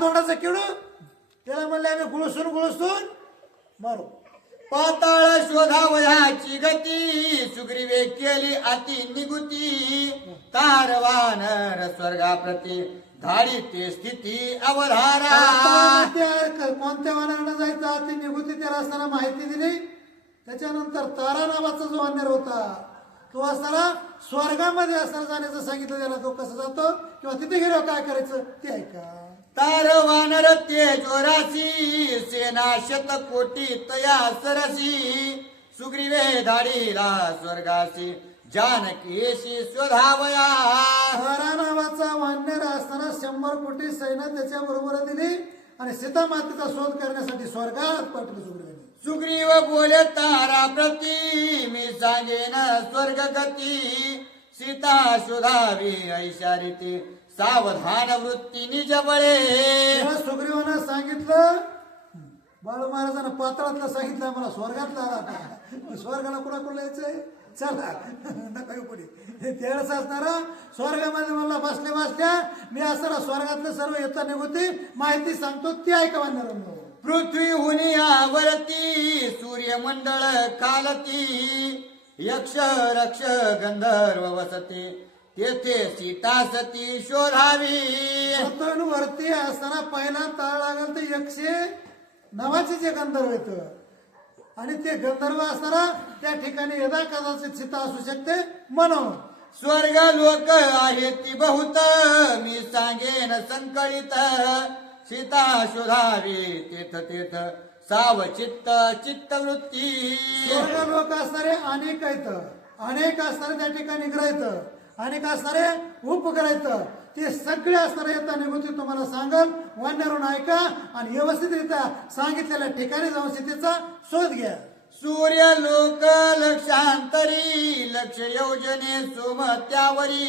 तोंडाचं किडू त्याला म्हणले आम्ही गुळसून मारू. पाताळ शोधावयाची गती सुग्रीवे केली अति निगुती तारवानर स्वर्गाप्रती धाडी ते स्थिती अवधारा. कोणत्या वानरानं जायचं अति निघुती त्याला असताना माहिती दिली. त्याच्यानंतर तारा नावाचा जो वानर होता तो असताना स्वर्गामध्ये असताना जाण्याचं सांगितलं त्याला. तो कसं जातो किंवा तिथे गेल्यावर काय करायचं ते ऐका. तारवानर ते जोरासी सेना शतकोटी तया सरसी सुग्रीवे धाडीला स्वर्गासी जानकीशी शोधावया. तारा नावाचा वानर असताना 100 कोटी सैन्य त्याच्या बरोबर दिली आणि सीता मातेचा शोध करण्यासाठी स्वर्गात पाठवलं सुग्रीवाने. सुग्रीव बोले तारा प्रती मी सांगेन स्वर्ग गती सीता शोधावी ऐशारीती सावधान वृत्ती निज बळे. सुग्रीवानं सांगितलं बाळू महाराजांना पात्रातलं सांगितलं मला स्वर्गातला आला का. स्वर्गाला कुणाकडून यायचंय चला नका पुढे त्यावेळेस असणारा स्वर्गामध्ये मला बसल्या मी असताना स्वर्गातलं सर्व येता निघते माहिती सांगतो ती ऐका वानर. पृथ्वी हुनियावरती सूर्यमंडळ खालती यक्ष रक्ष गंधर्व वसती तेथे सीता सती शोधावी. वरती असताना पहिला तळ लागेल ते 100 नावाचे जे गंधर्व येत आणि ते गंधर्व असताना त्या ठिकाणी यदा कदाचित सीता असू शकते म्हणून. स्वर्ग लोक आहे ती बहुत मी सांगेन संकळित सीता शोधावी तेथ तेथ सावचित्त चित्तवृत्ती. स्वर्ग लोक असणारे अनेक असणारे त्या ठिकाणी ग्रहित अनेक असणारे उपग्रहित ते सगळे असणारे येता निघून तुम्हाला सांगल वानरून ऐका आणि व्यवस्थितरित्या सांगितलेल्या ठिकाणी जाऊन सीतेचा शोध घ्या. सूर्य लोक लक्षांतरी लक्ष योजने सोमत्यावरी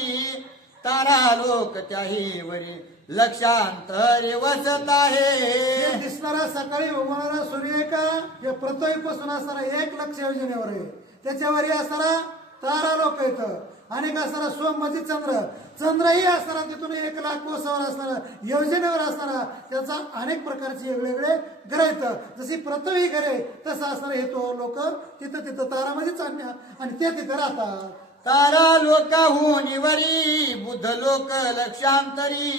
तारा लोक त्याही वरी लक्षांतरे वसत आहे. दिसणारा सकाळी उगवणारा सूर्य आहे का हे पृथ्वीपासून असणारा 1 लक्ष योजनेवर आहे. त्याच्यावरही असणारा तारा लोक येतं अनेक असणारा सोम म्हणजे चंद्रही असणारा तिथून 1 लाख कोसावर असणारा योजनेवर असणारा त्याचा अनेक प्रकारचे वेगवेगळे ग्रह येतं. जशी पृथ्वी घरे तसं असणारा हे तो लोक तिथं तारामध्येच आणि ते तिथं राहतात. तारा लोकाहून वरी बुध लोक लक्षांतरी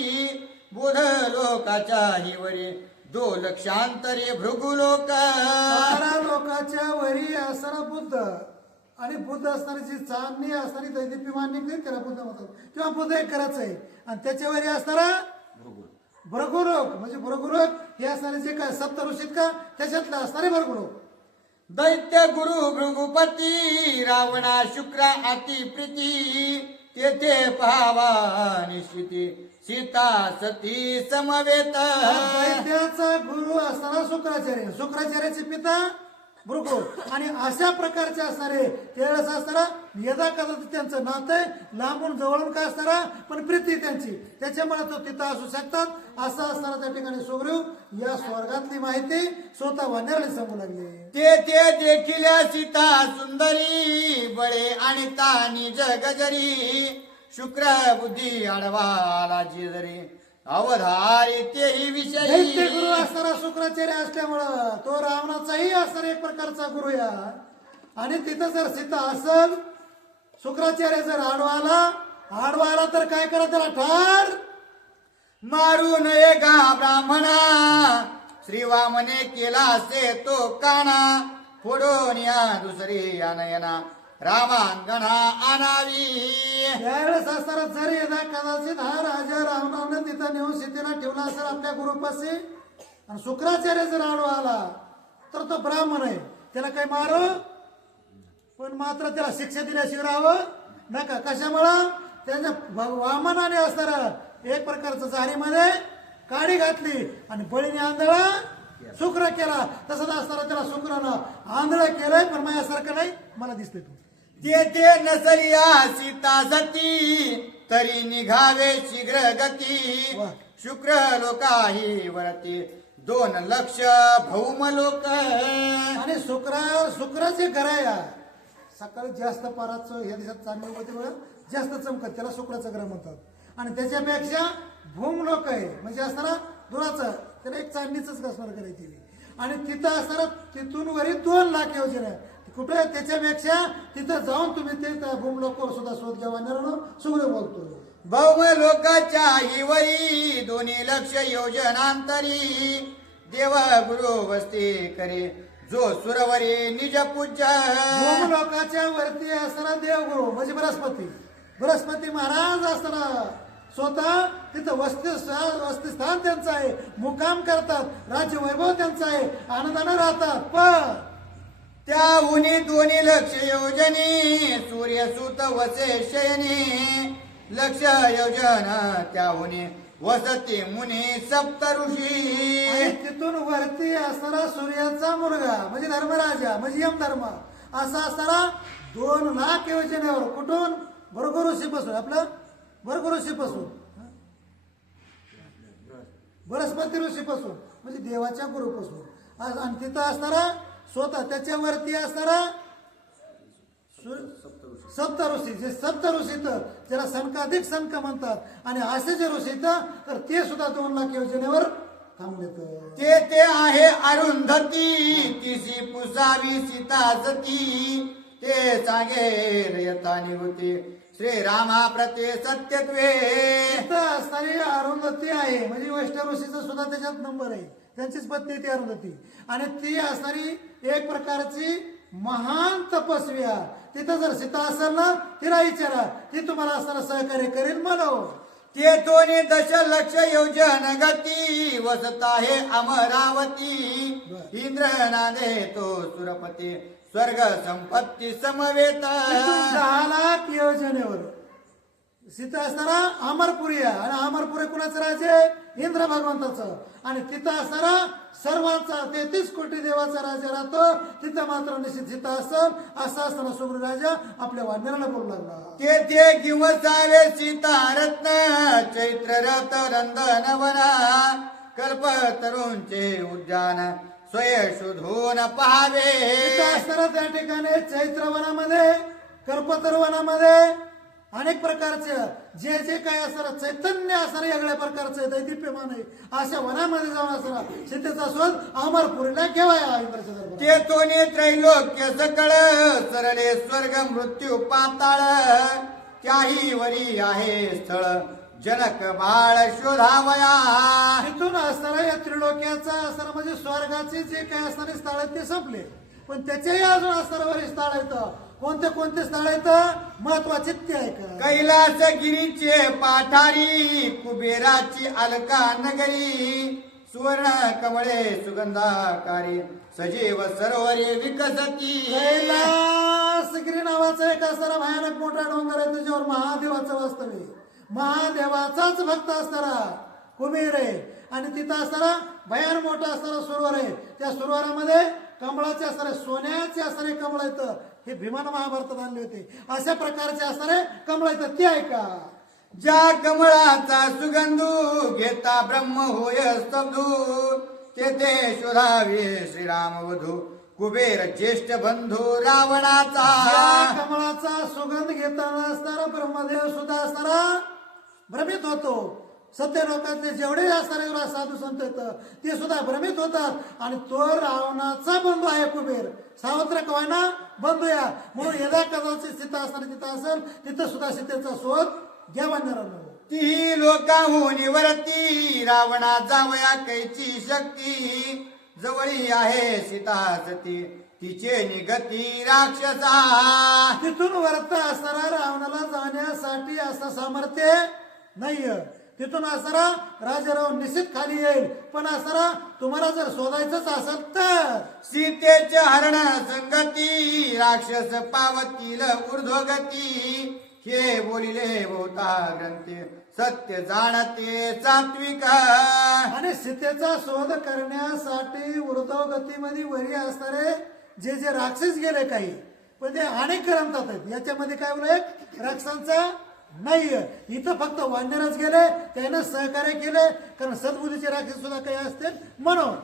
बुध लोकाच्या हिवरी 2 लक्षांतरी भृगु लोक. तारा लोकाच्या वरी असणारा बुद्ध आणि बुद्ध असणारी जी चांदणी असणारी दैदिप्यमान निघते त्याला बुद्ध म्हणतात किंवा बुद्ध एक करायचं आहे. आणि त्याच्यावरही असणारा भृगुलोक म्हणजे भृगुलोक हे असणारे जे काय 7 ऋषीत का त्याच्यातलं असणारे भृगुलोक. दैत्य गुरु भृगुपती रावणा शुक्रा अति प्रीती तेथे पाहावा निश्चिती सीता सती समवेत. दैत्याचा गुरु असणारा शुक्राचार्याचे पिता भृगु आणि अशा प्रकारचे असणारे त्यावेळेस असणारा यदा कदाचित त्यांचं नातं लांबून जवळून का असणारा पण प्रीती त्यांची त्याच्यामुळे तो तिथं असू शकतात. असं असताना त्या ठिकाणी सुग्रीव या स्वर्गातली माहिती स्वतः वानराला सांगू लागले. तेथे देखील सीता सुंदरी बळे आणि तानी जगजरी शुक्र बुद्धी आडवाला जिजरी अवधारी तेही विषयी. गुरु असणारा शुक्राचार्य असल्यामुळं तो रावणाचाही असणारा एक प्रकारचा गुरु या आणि तिथं जर सीता असल शुक्राचार्य जर आडवा आला तर काय करा त्याला ठार मारू नये का ब्राह्मणा श्रीवामने केला असे तो काना फोडून या दुसरी अनयना रामांगणा आणावी. त्यावेळेस असताना जर यदा कदाचित हा राजा रावणानं तिथं नेऊन सीतेला ठेवला असेल आपल्या गुरुपाशी आणि शुक्राचार्य जर आडवा आला तर तो ब्राह्मण आहे त्याला काही मारू पण मात्र त्याला शिक्षा दिल्याशिवाय राहावं नका. कशामुळं त्याच्या वामनाने असणारा एक प्रकारचं जारीमध्ये काडी घातली आणि बळीने आंधळा शुक्र केला. तसंच असताना त्याला शुक्रानं आंधळ केलंय पण माझ्यासारखं नाही मला दिसतंय. तू तेथे नसलिया सीता सती तरी निघावे शीघ्र गती शुक्र लोकाही वरती 2 लक्ष भौम लोक. आणि शुक्राचे घर आहे सकाळी जास्त पाराचं ह्या दिवसात चांगली होती जास्त चमकत त्याला शुक्राचं ग्रह म्हणतात आणि त्याच्यापेक्षा भूम लोक आहे म्हणजे असताना दुराचा त्याला एक चांदणीच असणार करायची आणि तिथं असणार तिथून वरी 2 लाख योजना कुठे त्याच्यापेक्षा तिथं जाऊन तुम्ही ते भूम लोकांवर सुद्धा शोध घ्यावा सुग्र बोलतो भौम लोकाच्या हिवरी 2 लक्ष योजनांतरी देव गुरु वस्ती करे जो सुरवरी निज पूज्य भूम लोकाच्या वरती असणारा देवगुरु म्हणजे बृहस्पती महाराज असताना स्वतः तिथं वस्तीस्थान त्यांचं आहे मुक्काम करतात राज्य वैभव त्यांचं आहे आनंदानं राहतात पण त्याहुनी 2 लक्ष योजनी सूर्यसुत वसे शयनी लक्ष योजना त्याहुनी वसती मुनी सप्त ऋषी आणि तिथून वरती असणारा सूर्याचा मुलगा म्हणजे धर्मराजा म्हणजे यमधर्म असा असणारा 2 लाख योजनेवर कुठून भृगु ऋषीपासून आपलं भृगु ऋषीपासून बृहस्पती ऋषीपासून म्हणजे देवाच्या गुरुपासून आणि तिथं असणारा स्वतः त्याच्यावरती असणारा सप्त ऋषी जे सप्त ऋषी तर ज्याला सनकाधिक सनक म्हणतात आणि असे जे ऋषी तर ते सुद्धा 2 लाख योजनेवर थांबले ते आहे अरुंधती तिसी पुसावी सीता सती ते सांगे यथा निवृत्ती श्रीरामा प्रते सत्यत्वे तिथं असणारी अरुंधती आहे म्हणजे वैष्णव ऋषीचा सुद्धा त्याच्यात नंबर आहे त्यांचीच पत्नी ती अरुंधती आणि ती असणारी एक प्रकारची महान तपस्विया तिथं जर सीता असेल ना तिला विचारा ती तुम्हाला असताना सहकार्य करेल म्हणून ते 2 दशलक्ष योजन गती वसत आहे अमरावती इंद्र नादे तो सुरपती स्वर्ग संपत्ती समवेत 10 लाख योजनेवर सीता असणारा अमरपुरी आहे आणि अमरपुरी कुणाचं राज्य इंद्र भगवंताचं आणि तिथं असणारा सर्वांचा 33 कोटी देवाचा राजा राहतो तिथं मात्र निश्चित सीता असेल असा असताना सुग्र राजा आपल्या वानराला बोलू लागला ते किंवसावे सीता रत्न चैत्र रथ रंधन वना कल्प तरुणचे उद्यान स्वय शोधून पहावे तिथं असताना त्या ठिकाणी चैत्र वनामध्ये कल्पतरू वनामध्ये अनेक प्रकारचे जे जे काय असणार चैतन्य असणार वेगळ्या प्रकारचं दैदिप्यमान आहे अशा वनामध्ये जाऊन असणार सीतेचा शोध अमरपुरीला घेवाया इंद्राच्या दरबारात. ते 2 त्रैलोक्य सकळ सरळे स्वर्ग मृत्यू पाताळ त्याही वरी आहे स्थळ जनक बाळ शोधावया तिथून असणारा या त्रिलोक्याचा असणार म्हणजे स्वर्गाचे जे काय असणारे स्थळ आहेत ते संपले पण त्याच्याही अजून असणार वरील स्थळ येतं कोणते स्थळ आहेत महत्वाचे ते आहे का कैलास गिरीचे पाठारी कुबेराची अलका नगरी सुवर्ण कमळे सुगंधाकारी सजीव सरोवरे विकसती कैलासगिरी नावाचा एक असणारा भयानक मोठा डोंगर आहे त्याच्यावर महादेवाचं वास्तव आहे महादेवाचाच भक्त असणारा कुबेर आहे आणि तिथं असणारा भयान मोठा असणारा सरोवर आहे त्या सरोवरामध्ये कमळाचे असणारे सोन्याचे असणारे कमळ येतं हे भीमान महाभारतात आणले होते अशा प्रकारचे असणारे कमळ येतं ते आहे का ज्या कमळाचा सुगंधू घेता ब्रह्म होय स्तब्धू तेथे शोधावे श्रीराम वधू कुबेर ज्येष्ठ बंधू रावणाचा या कमळाचा सुगंध घेताना असणारा ब्रह्मदेव सुद्धा असणारा भ्रमित होतो सत्य लोकांचे जेवढे असणारे साधू संत येतं ते सुद्धा भ्रमित होतात आणि तो रावणाचा बंधू आहे कुबेर सावत्र कवाना बंधू या म्हणून यदा कदाचित सीता असणारी तिथं असेल तिथं सुद्धा सीतेचा शोध घ्यावा ती लोकाहून वरती रावणा जावया कैची शक्ती जवळी आहे सीता सती तिचे निगती राक्षसा तिथून वरत असणारा रावणाला जाण्यासाठी असं सामर्थ्य नाहीये तिथून असणारा राजाराव निश्चित खाली येईल पण असणारा तुम्हाला जर शोधायचंच असेल तर सीतेचे हरण संगती राक्षस पावतील ऊर्ध्वगती हे बोलिले बहुता ग्रंथी सत्य जाणते सात्विक आणि सीतेचा शोध करण्यासाठी ऊर्ध्वगतीमध्ये वरी असणारे जे जे राक्षस गेले काही पण ते अनेक ग्रंथात आहेत याच्यामध्ये काय बोलले राक्षसांचा नाहीये इथं फक्त वानरच गेले त्यानं सहकार्य केले कारण सद्बुद्धीचे राक्षस सुद्धा काही असतील म्हणून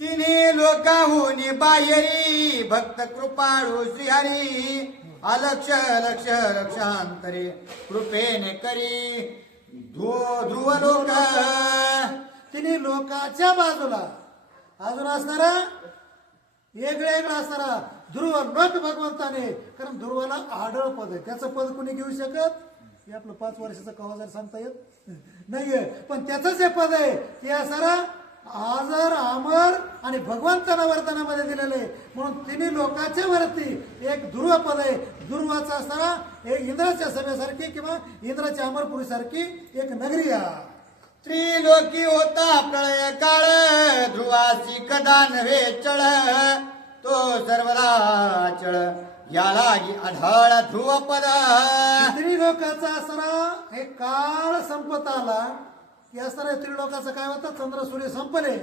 तिन्ही लोकाहून बाहेरी भक्त कृपाळू श्रीहरी अलक्ष लक्ष रक्षांतरे कृपेने करी ध्रुव लोक तिने लोकाच्या बाजूला अजून असणारा वेगळा वेगळा असणारा ध्रुव नट भगवंताने, कारण ध्रुवाला आढळ पद आहे, त्याचं पद कोणी घेऊ शकत? हे आपलं 5 वर्षाचं कवा जर सांगता येत नाहीये, पण त्याच जे पद आहे ते असणारा आजर अमर आणि भगवंताना वर्तनामध्ये दिलेले आहे. म्हणून तिन्ही लोकांच्या वरती एक ध्रुव पद आहे. ध्रुवाचा असणारा एक इंद्राच्या सभेसारखी किंवा इंद्राच्या अमरपुरीसारखी एक नगरी आहे. त्रिलोकी होता प्रळय काळ, ध्रुवासी कदा नव्हे चळ, तो सर्वदा चळ, याला आढळ ध्रुवपद. त्रिलोकाचा असणारा हे काळ संपत आला की असणारा त्रिलोकाचं काय होतं? चंद्र सूर्य संपले,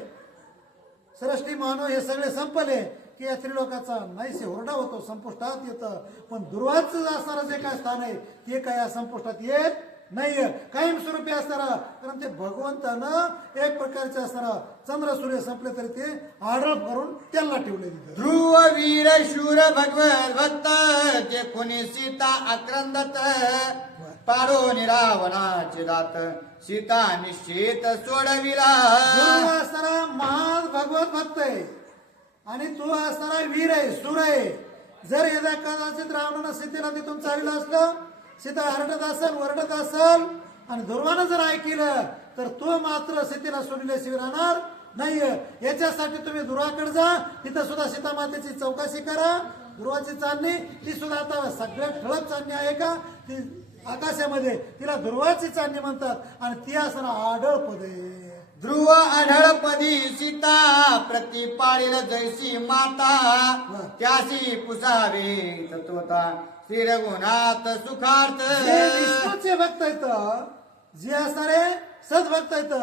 सृष्टी मानव हे सगळे संपले की या त्रिलोकाचा नाहीसे होरडा होतो, संपुष्टात येतं. पण ध्रुवाचं असणारं जे काय स्थान आहे ते काय या संपुष्टात येत नाहीये, कायमस्वरूपी असणारा. कारण ते भगवंतानं एक प्रकारचे असणारा चंद्र सूर्य संपले तरी ते आढळ करून त्यांना ठेवले तिथे. ध्रुव वीर शूर भगवत भक्त, जे कोणी सीता आक्रंदत, पाडो निरावणाचे दात, सीता निश्चित सोडविला. ध्रुव असणारा महान भगवत भक्त आहे आणि तू असणारा वीर आहे, सूर आहे. जर यदा कदाचित रावणानं सीतेला तिथून चाललं असलं, सीता हरडत असेल, वरडत असेल आणि ध्रुवानं जर ऐकलं तर तो मात्र सीतेला सोडल्याशिवाय राहणार नाहीये. याच्यासाठी तुम्ही ध्रुवाकडे जा, तिथं सुद्धा सीता मातेची चौकशी करा. ध्रुवाची चांदणी ती सुद्धा आता सगळ्यात ठळक चांदणी आहे का ती आकाशामध्ये, तिला ध्रुवाची चांदणी म्हणतात आणि ती असणार आढळ पद आहे. ध्रुव आढळपदी सीता, प्रतिपाळील जैसी माता, त्यासी पुसावे तत्वता, श्री रघुनाथ सुखार्थ. जे विष्णूचे भक्त आहेत, जे असणारे सद्भक्त आहेत,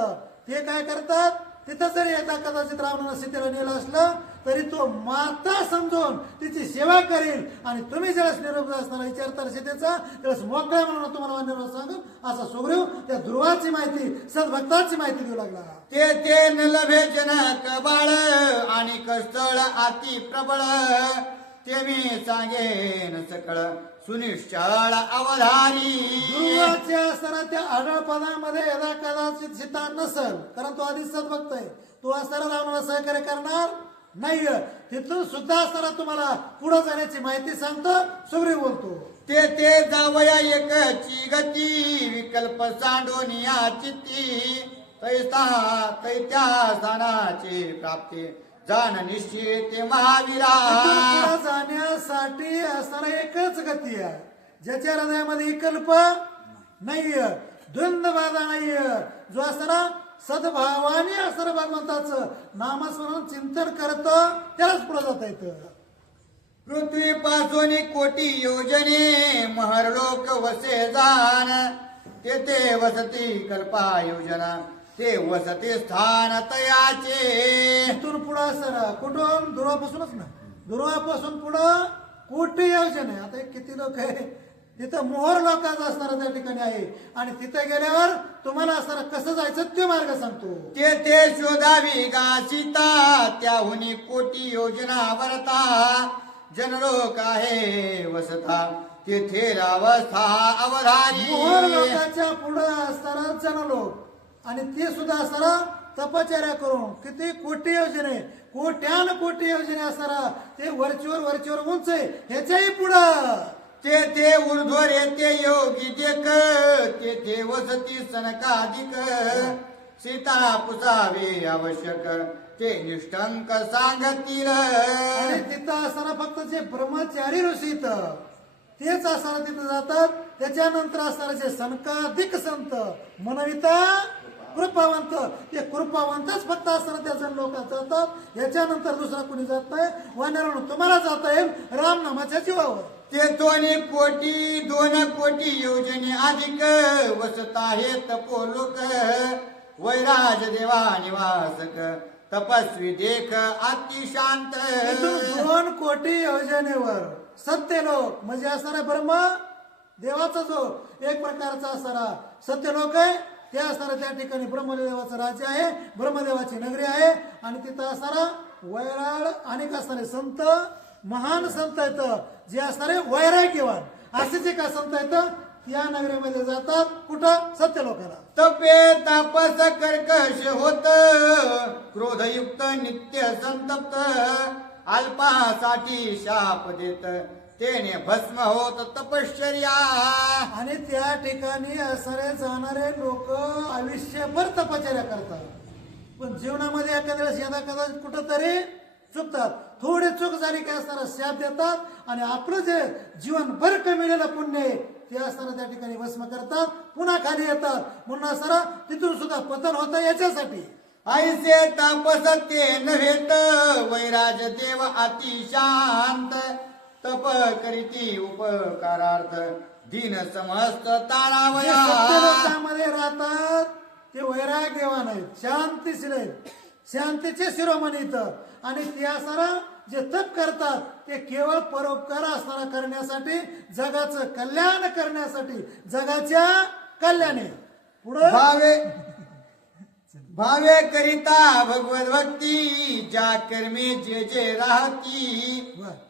ते काय करतात? तिथं जरी एकदा कदाचित रावणानं सीतेला नेलं असलं तरी तो माता समजून तिची सेवा करेल आणि तुम्ही ज्यावेळेस निरोप असताना विचारता सीतेचा त्यावेळेस मोकळा म्हणून तुम्हाला निरोप सांगून असा सुग्रीव त्या ध्रुवाची माहिती, सद्भक्ताची माहिती देऊ लागला. ते नलभे जनक बाळ, आणि कस्तळ अति प्रबळ, ते मी सांगेन सकळ, सुनिश्चळ अवधारी. ध्रुवाच्या असताना त्या आढळ पदामध्ये यदा कदाचित सीता नसल, कारण तो आधीच सद्भक्त आहे, तो असताना रावणाला सहकार्य करणार नाही. तिथून सुद्धा असताना तुम्हाला पुढे जाण्याची माहिती सांगतो सुग्रीव बोलतो. ते जावया एकची गती, विकल्प सांडोनिया चित्ती, त्या स्थानाची प्राप्ती, जाण निश्चित महावीरा. पुढे जाण्यासाठी असणारा एकच गती आहे, ज्याच्या हृदयामध्ये विकल्प नाहीये, द्वंद्व बाधा नाहीये, जो असणारा सद्भावाने असणारा भगवंताचं नामस्मरण चिंतन करत त्यालाच पुढे जाता येतं. पृथ्वी पासून कोटी योजने, महरलोक वसे जाण, तेथे वसती कल्पा योजना, ते वसती स्थान तयाचे. इथून पुढे असणारा कुठून? ध्रुवापासूनच ना, ध्रुवापासून पुढं कोटी योजना आहे. आता हे किती लोक आहे तिथं? मोहर लोकांचा असणारा त्या ठिकाणी आहे आणि तिथे गेल्यावर तुम्हाला असणारा कसं जायचं ते मार्ग सांगतो. तेथे शोधावी गा सीता, त्याहुनी कोटी योजना वरता, जनलोक आहे वसता, तेथे रावस्था अवधारी. मोहर लोकांच्या पुढे असणारा जनलोक आणि ते सुद्धा असणारा तपश्चर्या करून किती कोटी योजने, कोट्यान कोटी योजने असणारा ते वरचीवर उंच आहे. ह्याच्याही पुढं तेथे ऊर्ध्वर येते योगी देख, तेथे वसती सनकाधिक, सीता पुसावे आवश्यक, ते निष्ठंक सांगतील. आणि तिथं असताना फक्त जे ब्रह्मचारी ऋषी तेच असताना तिथं जातात. त्याच्यानंतर असणारे जे सनकाधिक संत मनविता कृपावंत, ते कृपावंतच फक्त असताना त्याच्या लोक जातात. याच्यानंतर दुसरा कोणी जात नाही. वानरांनो तुम्हाला जाता येईल रामनामाच्या जीवावर. ते 2 कोटी योजने अधिक, वसता हे तपोलोक, वैराज देवा निवासक, तपस्वी देख अतिशांत. 2 कोटी योजनेवर सत्यलोक म्हणजे असणारा ब्रह्म देवाचा जो एक प्रकारचा असणारा सत्यलोक आहे, ते असणारा त्या ठिकाणी ब्रह्मदेवाचं राज्य आहे, ब्रह्मदेवाची नगरी आहे. आणि तिथं असणारा वैराळ अनेक असणारे संत, महान संत आहेत, जे असणारे वैराग्यवान असे जे काय संत आहेत या नगरीमध्ये जातात. कुठं? सत्यलोकाला. तपे तापस कर्कश होत, क्रोधयुक्त नित्य संतप्त अल्पासाठी शाप देत तेने भस्म होत तपश्चर्या. आणि त्या ठिकाणी असणारे जाणारे लोक आयुष्यभर तपश्चर्या करतात, पण जीवनामध्ये एखाद्या वेळेस यदा कदाचित कुठंतरी चुकतात, थोडी चूक झाली काय असताना शाप देतात आणि आपलं जे जीवनभर कमिलेलं पुण्य आहे ते असताना त्या ठिकाणी भस्म करतात, पुन्हा खाली येतात. म्हणून असताना तिथून सुद्धा पतन होतं याच्यासाठी. ऐसे तापस ते नव्हेत वैराज देव अतिशांत तप करीती उपकारार्थ दीन समस्त जे तारावया. सत्यलोकामध्ये राहतात ते वैराग्यवान आहेत, शांतीशील आहेत, शांतीचे शिरोमणी इथं. आणि ते असणारा जे तप करतात ते केवळ परोपकार असणारा करण्यासाठी, जगाचं कल्याण करण्यासाठी, जगाच्या कल्याणे. पुढे भावे करिता भगवत भक्ती ज्या कर्मी जे जे राहती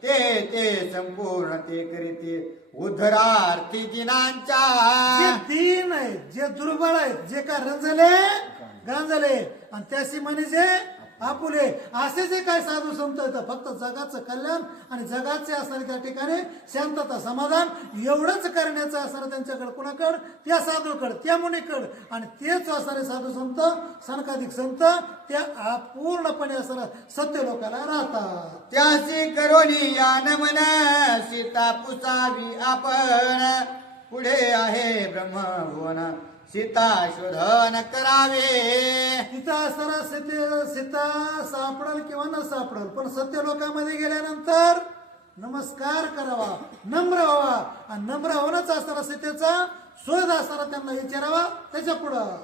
ते ते संपूर्ण ते करीते उद्धरार्थी जे दिनांच्या. दीन आहेत, जे दुर्बळ आहेत, जे का गांजले आणि त्याशी म्हणजे आपुले असे जे काय साधू संत आहेत फक्त जगाचं कल्याण आणि जगाचे असणारे त्या ठिकाणी शांतता समाधान एवढंच करण्याचं असणारं त्यांच्याकडे, कुणाकडं? त्या साधूकडं, त्या मुनीकडं. आणि तेच असणारे साधू संत सनकाधिक संत त्या पूर्णपणे असणारा सत्य लोकांना राहतात. त्यासी करोनी या नमन सीता पुसावी आपण पुढे आहे ब्रह्मभुवन सीता शोधन करावे. तिथं असणारा सीता सापडल किंवा न सापडल, पण सत्य लोकांमध्ये गेल्यानंतर नमस्कार करावा, नम्र व्हावा. आणि नम्र होणंच असणारा सीतेचा शोध असणारा त्यांना विचारावा. त्याच्या पुढं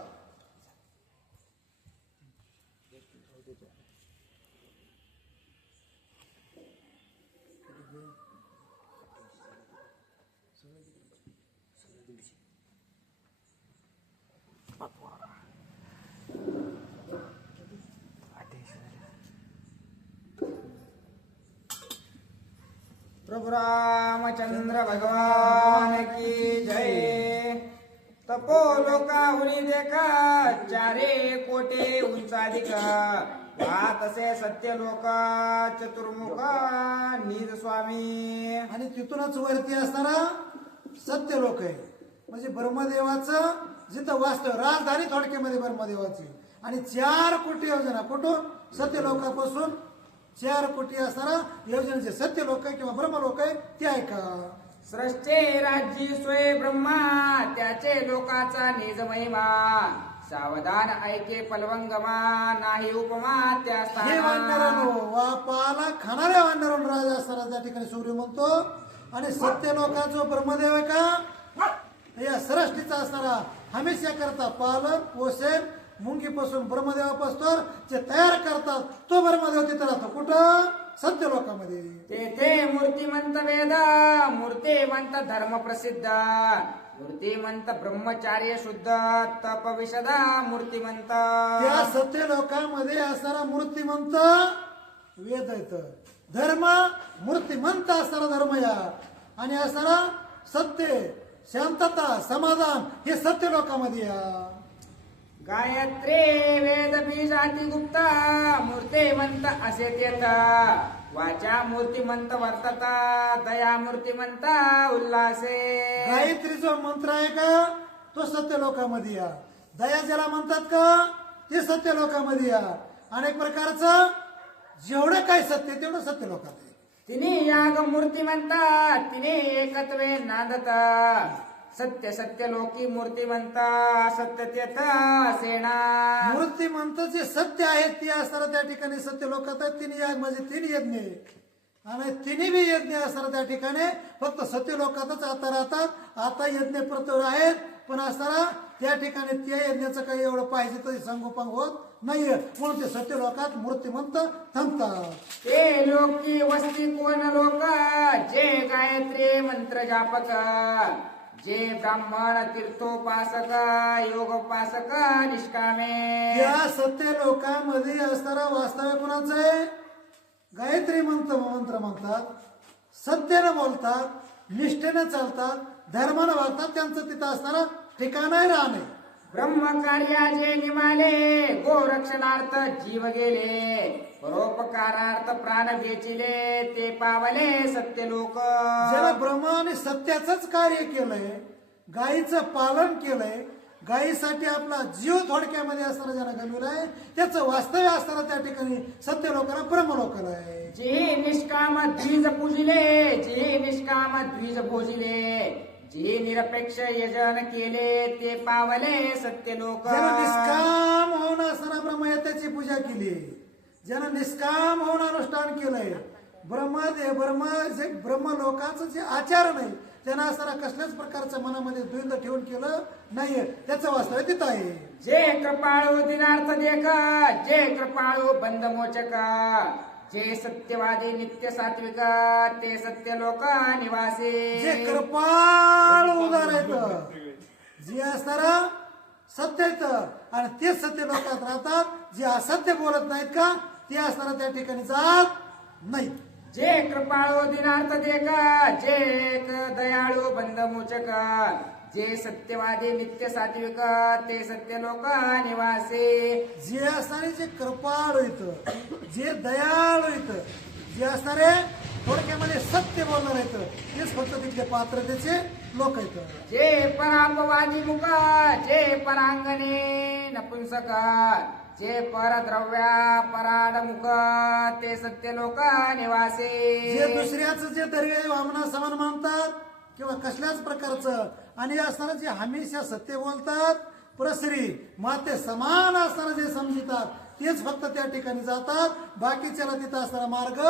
प्रभु रामचंद्र भगवान की जय. तपो लोकाहुनी देखा चारे कोटे उंचाधिक वात असे सत्य लोक चतुर्मुख निज स्वामी. आणि तिथूनच वरती असणारा सत्य लोक आहे, म्हणजे ब्रह्मदेवाचं जिथं वास्तव राजधानी थोडक्यामध्ये ब्रह्मदेवाची. आणि 4 कोटी योजना कुठून? सत्य लोकापासून 4 कोटी असणारा योजनेचे सत्य लोक आहे किंवा ब्रह्मलोक आहे ते ऐका. सृष्टे राज्य स्वय ब्रह्मा त्याचे लोकाचा निज महिमा सावधान ऐके पलवंगमा नाही उपमा त्या हे स्थाना. वानरांनो, वापाला खाणाऱ्या वानरांनो राजा असणारा त्या ठिकाणी सूर्य म्हणतो. आणि सत्य लोकाचा ब्रह्मदेव आहे का या सृष्टीचा असणारा हमेशा करता पालन पोषण मुंगीपासून ब्रह्मदेवापासून जे तयार करतात तो ब्रह्मदेव तिथे राहतो. कुठं? सत्य लोकांमध्ये. तेथे मूर्तिमंत वेद मूर्तिमंत धर्म प्रसिद्ध मूर्तिमंत ब्रह्मचार्य शुद्ध तप विशद मूर्तिमंत. त्या सत्य लोकांमध्ये असणारा मूर्तिमंत वेद येत, धर्म मूर्तिमंत असणारा धर्म या. आणि असणारा सत्य शांतता समाधान हे सत्य लोकांमध्ये या. गायत्रे वेद बीजाती गुप्त मूर्तिमंत असे तेथ वाचा मूर्तिमंत वर्तता दया मूर्तिमंत उल्हासे. गायत्री जो मंत्र आहे का तो सत्य लोकांमध्ये या. दया ज्याला म्हणतात का ते सत्य लोकांमध्ये या. अनेक प्रकारचं जेवढं काय सत्य तेवढं सत्य लोकात आहे. तिने याग मूर्तिमंत तिने एकत्वे नांदत सत्य सत्य लोकी मूर्तिमंत सत्य तेथ सेना. मूर्तिमंत जे सत्य आहेत ते असणारा त्या ठिकाणी सत्य लोकात आहेत. 3 याग म्हणजे 3 यज्ञ आणि 3 बी यज्ञ असणारा त्या ठिकाणी फक्त सत्य लोकातच आता राहतात. आता यज्ञ प्रत्येक आहेत पण असणारा त्या ठिकाणी त्या यज्ञाचं काही एवढं पाहिजे तरी संगोपंग होत नाहीये. म्हणून ते सत्य लोकात मूर्तिमंत थांबतात. ते लोकी वस्ती कोण लोक जे गायत्री मंत्र जापक जे ब्राह्मण तीर्थोपासक योगोपासक निष्कामे. या सत्य लोकांमध्ये असणारा वास्तव्य कोणाचं आहे? गायत्री मंत्र म्हणतात, सत्यानं बोलतात, निष्ठेनं चालतात, धर्मानं वागतात. त्यांचं तिथं असणारा ठिकाण आहे राहणे. ब्रह्मकार्या जे निमाले गोरक्षणार्थ जीव गेले परोपकारार्थ प्राण वेचिले ते पावले सत्य लोक ज्याला ब्रह्म आणि सत्याचंच कार्य केलंय, गायीचं पालन केलंय, गायीसाठी आपला जीव थोडक्यामध्ये असताना ज्यानं गमिलाय, त्याचं वास्तव्य असताना त्या ठिकाणी सत्य लोकांना ब्रह्म लोकांना आहे. जे निष्काम द्विज पूजिले जे निष्काम द्विज भोजिले जे निरपेक्ष यजन केले ते पावले सत्य लोक ज्यानं निष्काम होऊन असताना ब्रह्मयत्याची पूजा केली, ज्यानं निष्काम होऊन अनुष्ठान केलंय, ब्रह्म लोकांचं जे आचरण आहे त्यांना असताना कसल्याच प्रकारचं मनामध्ये द्वंद्व ठेवून केलं नाहीये, त्याचं वास्तव्य तिथं आहे. जे कृपाळू दिनार्थ देख जे कृपाळू बंधमोचक जे सत्यवादी नित्य सात्विक ते सत्य लोक निवासी जे कृपाळ उदार आहेत, जे असताना सत्य येत आणि तेच सत्य लोकात राहतात, जे असत्य बोलत नाहीत का ते असताना त्या ठिकाणी जात नाही. जे कृपाळू दिनार्थ देख जे दयाळू बंधमोचक जे सत्यवादी नित्य सात्विक ते सत्य लोक निवासी जे असणारे जे कृपाळ येत, जे दयाळू येत, जे असणारे थोडक्यामध्ये सत्य बोलणार आहेत तेच फक्त तिथले पात्रतेचे लोक आहेत. जे परापवादी मुख जे परांगणे नपुंसक जे परद्रव्या पराड मुख ते सत्य लोक निवासी जे दुसऱ्याचं जे दर्वे वामना समान मानतात किंवा कसल्याच प्रकारचं आणि असताना जे हमेशा सत्य बोलतात, प्रसरी माते समान असताना जे समजतात तेच फक्त त्या ठिकाणी जातात, बाकीच्याला तिथं असणारा मार्ग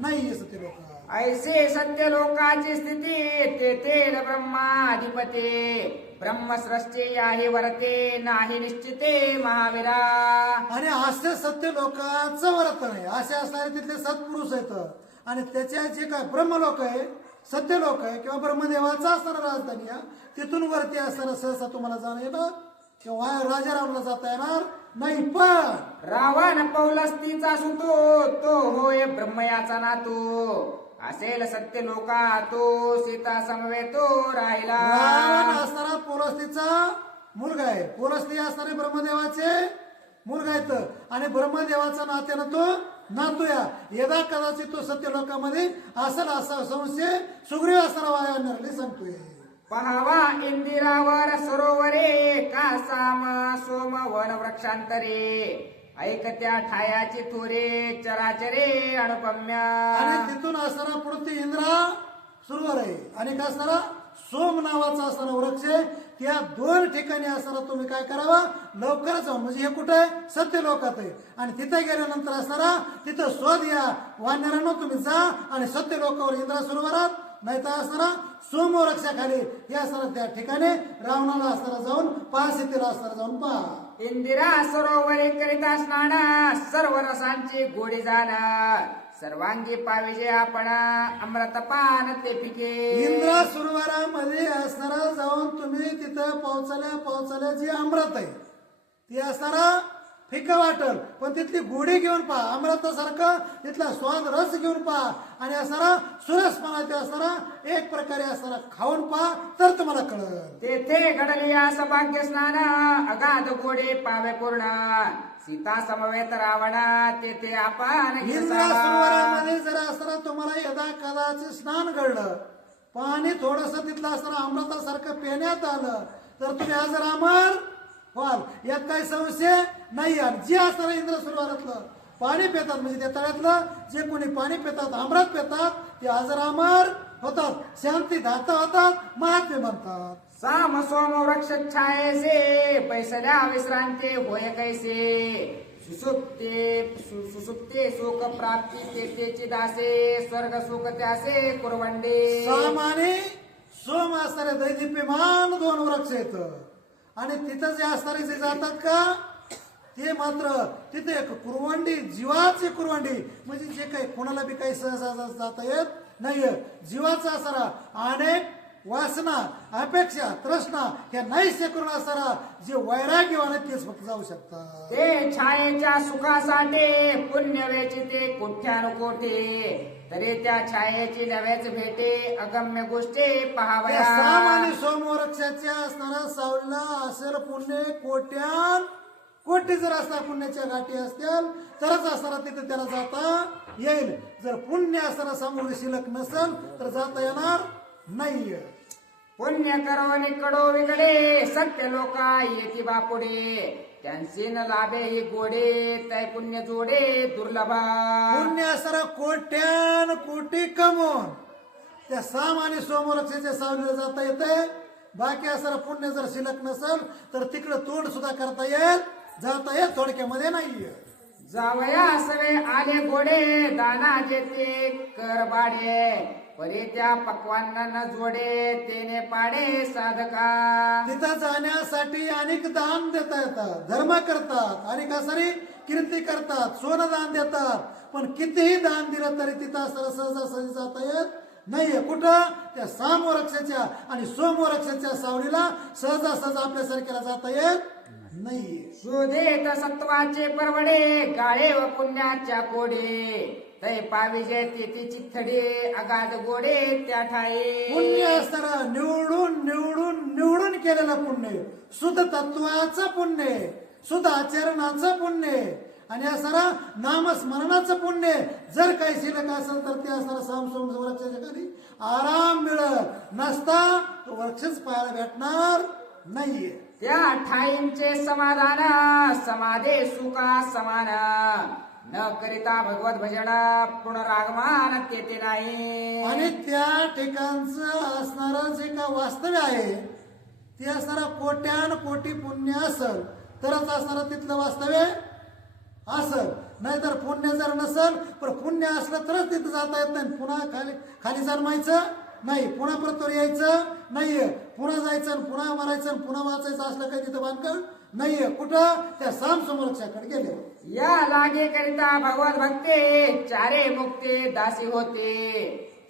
नाही. सत्य लोक ऐसे सत्य लोकाची स्थिती तेथेल ब्रह्माधिपती ब्रह्मसृष्टी आहे वरते नाही निश्चिते महावीरा आणि असे सत्य लोकांचं वर्तन आहे, असे असणारे तिथले सत्पुरुष आहेत आणि त्याच्या जे काय ब्रह्म लोक आहे, सत्य लोक आहे किंवा ब्रह्मदेवाचा असणारा राजधानी आहे, तिथून वरती असताना सहसा तुम्हाला जाणं येणं किंवा राजा रावणाला जाता येणार नाही. पण रावण पौलस्तीचा सुतो तो होय ब्रह्मयाचा नातू असेल सत्य लोका तो सीता समवेतो राहिला रावण असणारा पोलस्तीचा मुलगा आहे, पोलस्ती असणारे ब्रह्मदेवाचे मुलगा आहेत आणि ब्रह्मदेवाचा नात्यानं तो नातूया यदा कदाचित तो सत्य लोकांमध्ये असेल असा संशय सुग्रीव असणारा वाया नरली सांगतोय. पहावा इंदिरावर सरोवरे का साम सोम वन वृक्षांतरे ऐकत्या ठायाची थोरे चराचरे अनुपम्या आणि तिथून असणारा पृथ्वी इंद्रा सुरुवार आहे आणि काय असणारा सोम नावाचा असणारा वृक्ष आहे, त्या दोन ठिकाणी असणारा तुम्ही काय करावा लवकरच जाऊन, म्हणजे हे कुठे आहे सत्य लोकात आहे आणि तिथे गेल्यानंतर असणारा तिथं शोध या वानरांनो तुम्ही जा आणि सत्य लोकावर इंद्रा सरोवरात नाही तर असणारा सोम वृक्षाखाली हे असणारा त्या ठिकाणी रावणाला असणारा जाऊन पहा, सीतेला असणारा जाऊन पहा. इंदिरा सरोवरे करिता स्नान सर्व रसांची गोडी जाणार सर्वांगी पाविजे आपण अमृतपान ते पिके इंद्रा सरोवरामध्ये असणारा जाऊन तुम्ही तिथं पावसाल्या जे अमृत आहे ते असणारा फिकं वाटल पण तिथली गोडी घेऊन पहा, अमृतासारखं तिथला स्वाद रस घेऊन पहा आणि असणारा सुरसपणा ते असणारा एक प्रकारे असणारा खाऊन पहा तर तुम्हाला कळल. तेथे घडलिया सभाग्य स्नान अगाध गोडे पावे पूर्ण सीता समवेत रावणा तेथे आपण इंद्रा सरोवरामध्ये जर असताना तुम्हाला यदा कदाचित स्नान घडलं, पाणी थोडस तिथलं असताना अमृतासारखं पिण्यात आलं तर तुम्ही आज रामर व्हाल, यात काही संशय नाही. आणि जे असताना इंद्र सरोवरातलं पाणी पितात म्हणजे त्या तळ्यातलं जे कोणी पाणी पितात अमृत पितात ते आज रामर होतात, शांती धाता होतात, महात्मे बनतात. साम सोम वृक्ष छायसे पैसल्या विश्रांती होय कैसे सुसुप्ते सुख प्राप्ती तेथेची दासे स्वर्ग सुख त्यासे कुरवंडे सामाने सोम असणारे दैदिप्यमान दोन वृक्ष येत आणि तिथं जे असणारे जे जातात का ते मात्र तिथे एक कुरवंडी जीवाची कुरवंडी म्हणजे जे काही कोणाला बी काही सहसा जाता येत नाहीये, जीवाचा असणारा अनेक वासना अपेक्षा तृष्णा ह्या नाहीसे करून असणारा जे वैराग्यवान आहेत तेच फक्त जाऊ शकतात. ते छायेच्या सुखासाठी पुण्य वेचिते कोठ्यानुकोठे तरी त्या छायेची नव्याच भेटे अगम्य गोष्टी त्या पहावया. साम आणि सोमवृक्षाच्या असणारा सावलीला असेल पुण्य कोट्यान कोटी जर असता पुण्याच्या गाठी असतील तरच असताना तिथे त्याला जाता येईल. जर पुण्य असताना समोर शिल्लक नसेल तर जाता येणार नाही. पुण्य करोनी कडो विकडे सत्य लोका येती बापुडे त्यांचे न लाभे ही गोडे तै पुण्य जोडे दुर्लभा. पुण्य असताना कोट्यान कोटी कमवून त्या साम आणि सोमवृक्षाच्या सावलीला जाता येते. बाकी असताना पुण्य जर शिल्लक नसेल तर तिकडे तोंड सुद्धा करता येईल जाता येत थोडक्यामध्ये नाहीये. जावया सगळे आले गोडे दाना जेते कर बाडे परे त्या पक्वांना न जोडे तेने पाडे साधका. तिथं जाण्यासाठी अनेक दान देता येतात धर्म करतात अनेक सारी कीर्ती करतात सोनं दान देतात पण कितीही दान दिलं तरी तिथं सहजासहजी जाता येत नाहीये. कुठं त्या सामवृक्षाच्या आणि सोमवृक्षाच्या सावलीला सहजासहज आपल्यासारख्याला जाता येत नाहीये. शोधेत सत्वाचे परवडे गाळे व पुण्याच्या कोडे तै पाविजे तेथे चिथडे अगाध गोडे त्या ठाई. पुण्य असताना निवडून निवडून निवडून केलेलं पुण्य शुद्ध तत्वाचं पुण्य शुद्ध आचरणाचं पुण्य आणि असणारा नामस्मरणाचं पुण्य जर काही शिल्लक असेल तर ते असणारा सामसोम वृक्षाच्या खाली आराम मिळत नसता तो वृक्षच पाहायला भेटणार नाहीये. त्या ठाईंचे समाधान समाधे सुखा समान न करिता भगवत भजन पुनरागमन तेथे नाही. आणि त्या ठिकाणचं असणारं जे का वास्तव्य आहे ते असणारा कोट्यान कोटी पुण्य असल तरच असणारं तिथलं वास्तव्य असल. नाहीतर पुण्य जर नसल पण पुण्य असलं तरच तिथं जाता येत नाही. पुन्हा खाली खाली जन्मायचं नाही पुन्हा परत यायचं नाहीये पुन्हा जायचं आणि पुन्हा मारायचं पुन्हा वाचायचं असलं काही तिथं बांधकाम नाहीये. कुठं त्या साम समोरक्षाकडे गेले. या लागे करिता भगवत भक्ते चारे मुक्ते दासी होते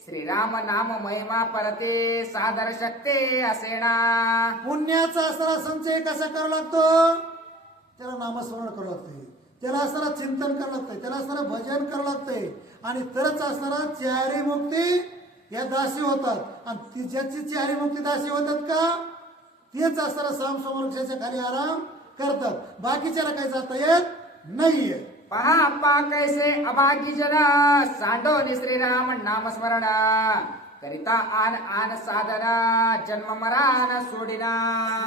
श्रीराम नाम महिमा परते सादर शकते असेना. पुण्याचा असणारा संचय कसा करावा लागतो त्याला नामस्मरण करावं लागते त्याला असणारा चिंतन करावं लागतंय त्याला असणारा भजन करावं लागतंय आणि तरच असणारा चारी मुक्ती या दासी होतात. आणि ती ज्याची चारी मुक्ती दासी होतात का तेच असणारा साम समोरक्षाच्या खाली आराम करतात. बाकीच्याला काही जाता येत नाहीये. पहा पा कैसे अभागी जन सांडोनी श्रीराम नामस्मरण करिता आन आन साधना जन्म मरण सोडिना.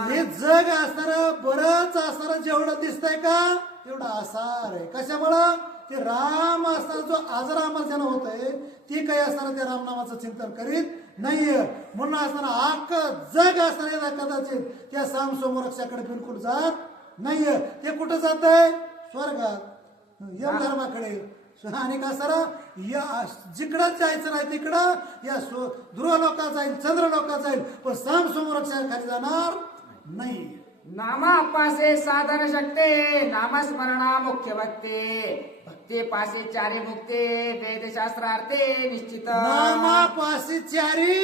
हे जग असणार बरंच असणार जेवढं दिसतंय का तेवढं आसार आहे. कशामुळं ते राम असणार जो आजरा आम्हाला ज्यानं होत आहे ते काही असणार त्या रामनामाचं चिंतन करीत नाहीये. म्हणून असणार आख जग असणार कदाचित त्या साम समोरक्षाकडे बिलकुल जात नाहीये. ते कुठं जात आहे स्वर्गात यम धर्माकडे. आणि का सर या जिकडं जायचं नाही तिकडं या ध्रुव लोकात जाईल चंद्र लोकात जाईल पण साम समोरक्षा खाली जाणार नाही. नामापासे साधन शकते नामस्मरणा मुख्य भक्ते भक्ते पासे चारी मुक्ते वेदशास्त्रार्थे निश्चित. नामापाशी चारी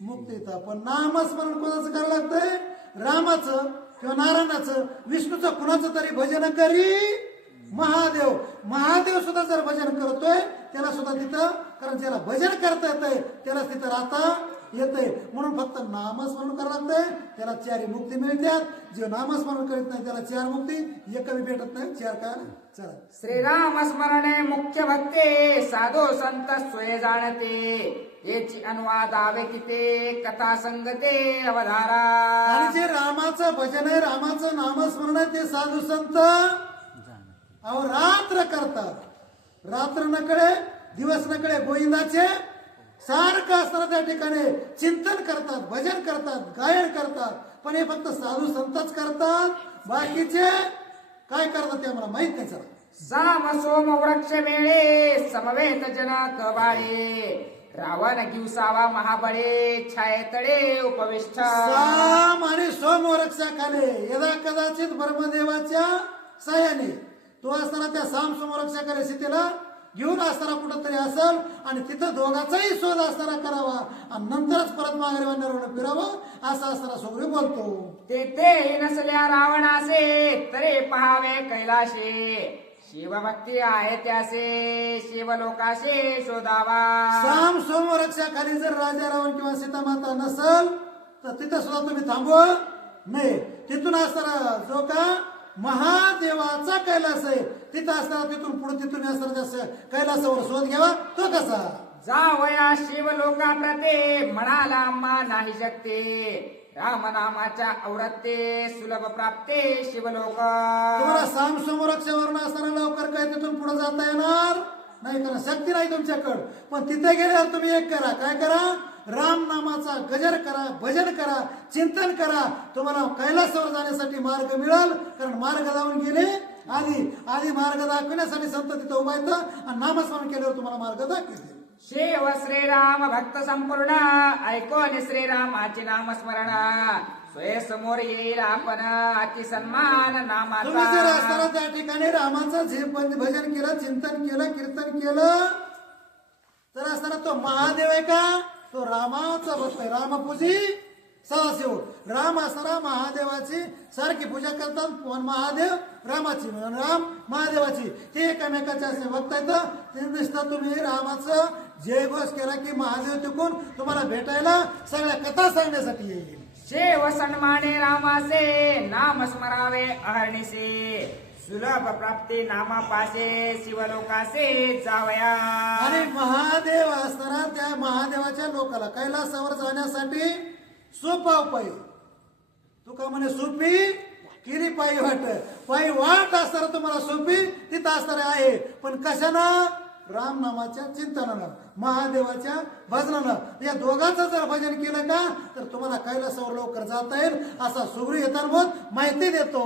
मुक्तीता पण नामस्मरण कोणाचं करावं लागतंय रामाचं किंवा नारायणाचं विष्णूचं कुणाचं तरी भजन करी. महादेव सुद्धा जर भजन करतोय त्याला सुद्धा तिथं कारण ज्याला भजन करता येतंय त्यालाच तिथं राहता येतंय. म्हणून फक्त नामस्मरण करावं लागतंय त्याला चारी मुक्ती मिळतात. जे नामस्मरण करीत नाही त्याला चार मुक्ती एक कमी भेटत नाही चार काय चला. श्रीराम स्मरणे मुख्य भक्ते साधो संत स्वय जाणते याची अनुवाद आवे तिथे कथा संगते अवधारा. आणि जे रामाचं भजन आहे रामाचं नामस्मरण आहे ते साधू संत अहो रात्र करतात. रात्र नकडे दिवस नकडे गोविंदाचे सारखं असताना त्या ठिकाणी चिंतन करतात भजन करतात गायन करतात. पण हे फक्त साधू संतच करतात बाकीचे काय करतात ते आम्हाला माहित नाही. चला साम सोम वृक्ष मेळे समवेत जनक बाळे रावण दिवसावा महाबळे छायेतळे उपविष्ट. साम आणि सोम वृक्षाखाली यदा कदाचित ब्रह्मदेवाच्या साह्याने तो असताना त्या साम सोम वृक्षाखाली सीतेला घेऊन असताना कुठंतरी असेल आणि तिथं दोघाचाही शोध असताना करावा आणि नंतरच परत माघारी वनरावण फिरावं असं असताना सुग्रीव बोलतो. तेथे नसल्या रावणासे तरी पहावे कैलाशे, शिवभक्ती आहे त्यासे शिवलोकाशे शोधावा. साम सोम रक्षाखाली जर राजा रावण किंवा सीतामाता नसल तर तिथं सुद्धा तुम्ही थांबवा नाही. तिथून असताना जो का महादेवाचा कैलास आहे तिथं असताना तिथून पुढे तिथून असताना त्या कैलासावर शोध घ्यावा. तो कसा जावया शिवलोका प्रते म्हणाला आम्हा नाही शकते, रामनामाच्या औरते सुलभ प्राप्ते शिवलोक. तुम्हाला साम समोरक्षावरून असताना लवकर काय तिथून पुढे जाता येणार नाही, कारण शक्ती नाही तुमच्याकडं. पण तिथे गेल्यावर तुम्ही एक करा, काय करा, राम नामाचा गजर करा, भजन करा, चिंतन करा. तुम्हाला कैलासावर जाण्यासाठी मार्ग मिळेल. कारण मार्ग जाऊन गेले आधी मार्ग दाखविण्यासाठी संत तिथं उभा येतं आणि नामस्मरण केल्यावर तुम्हाला मार्ग दाखवते. शिव श्रीराम भक्त संपूर्ण ऐकोन श्रीरामाचे नामस्मरण, स्वय समोर येईल आपण अति सन्मान तुम्ही जर नामाचा. असताना त्या ठिकाणी रामाचं भजन केलं, चिंतन केलं, कीर्तन केलं तर असताना तो महादेव आहे का, तो रामाचा भक्त आहे. रामपूजी सदाशिव. राम असताना महादेवाची सारखी पूजा करतात. पण महादेव रामाची, राम महादेवाची, ते एकमेकाचे असे भक्त आहेत. ते दिसतं तुम्ही रामाचं जय घोष केला की महादेव तिकून तुम्हाला भेटायला सगळ्या कथा सांगण्यासाठी येईल. शिव सन्माने रामासे नाम स्मरावे अहर्निसे, सुलभ प्राप्ती नामापासे शिवलोकासे जावया. आणि महादेव असताना त्या महादेवाच्या लोकाला कैलासावर जाण्यासाठी सोपा उपाय. तुका म्हणे सोपी किरी पायी वाट असताना तुम्हाला सोपी तिथं असताना आहे. पण कशानं, राम नामाच्या चिंतनानं, महादेवाच्या भजनानं. या दोघांचं जर भजन केलं का तर तुम्हाला कैलासावर लवकर जाता येईल असा सुग्रीव येताना माहिती देतो.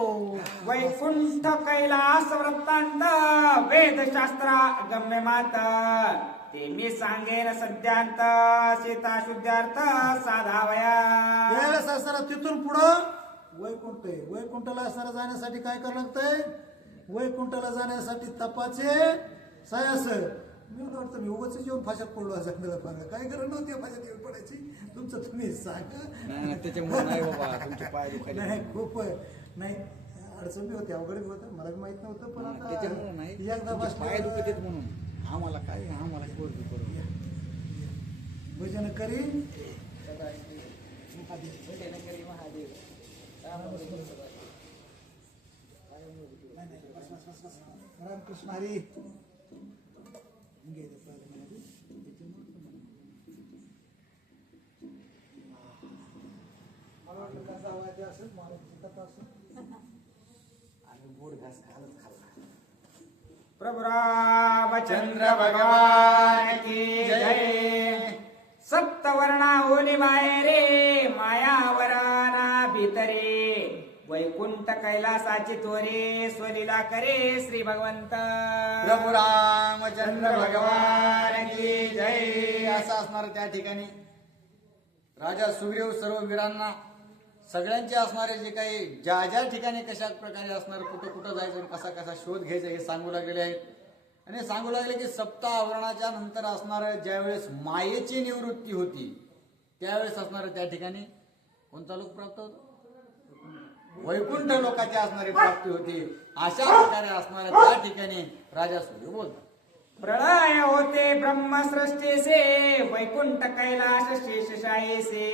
वैकुंठ कैलास वृत्तांत वेदशास्त्रा गम्य मात, ते मी सांगेन सद्यांत सीता शुद्धार्थ साधावया. त्यावेळेस असताना तिथून पुढं वैकुंठ आहे. वैकुंठाला असताना जाण्यासाठी काय करावं लागतंय, वैकुंठाला जाण्यासाठी तपाचे सायास. मी वाटतं मी उगाच जेवण फाशात पडलो असं काय गरज नव्हती फाशात येऊन पडायची. तुमचं तुम्ही सांगा. नाही खूप नाही अडचण बी होती, अवघड बी होतं, मला बी माहित नव्हतं. पण आता एकदा म्हणून आम्हाला काय आम्हाला भजन करी रामकृष्ण हरी. मला वाटलं कसा आवाज असेल, मला आणि गोड घास खालच खाल्ला. प्रभु रामचंद्र भगवान की जय. सप्तवर्णा ओली बाहेरे मायावराना भीतरे, वैकुंठ कैलासाची तोरे स्वलीला करे श्री भगवंत. प्रभू रामचंद्र भगवान की जय. असं असणार त्या ठिकाणी राजा सुग्रीव सर्व वीरांना सगळ्यांचे असणारे जे काही ज्या ठिकाणी कशा प्रकारे असणार, कुठं कुठं जायचं, कसा कसा शोध घ्यायचा हे सांगू लागलेले आहेत. आणि सांगू लागले की सप्त आवरणाच्या नंतर असणार ज्यावेळेस मायेची निवृत्ती होती त्यावेळेस असणार त्या ठिकाणी कोणता लोक प्राप्त होतो, वैकुंठ लोकांची असणारी प्राप्ती होती. अशा प्रकारे असणाऱ्या त्या ठिकाणी राजा सुग्रीव बोलतात. प्रलय होते ब्रह्मसृष्टीसे, वैकुंठ कैलास शेषशाहीसे,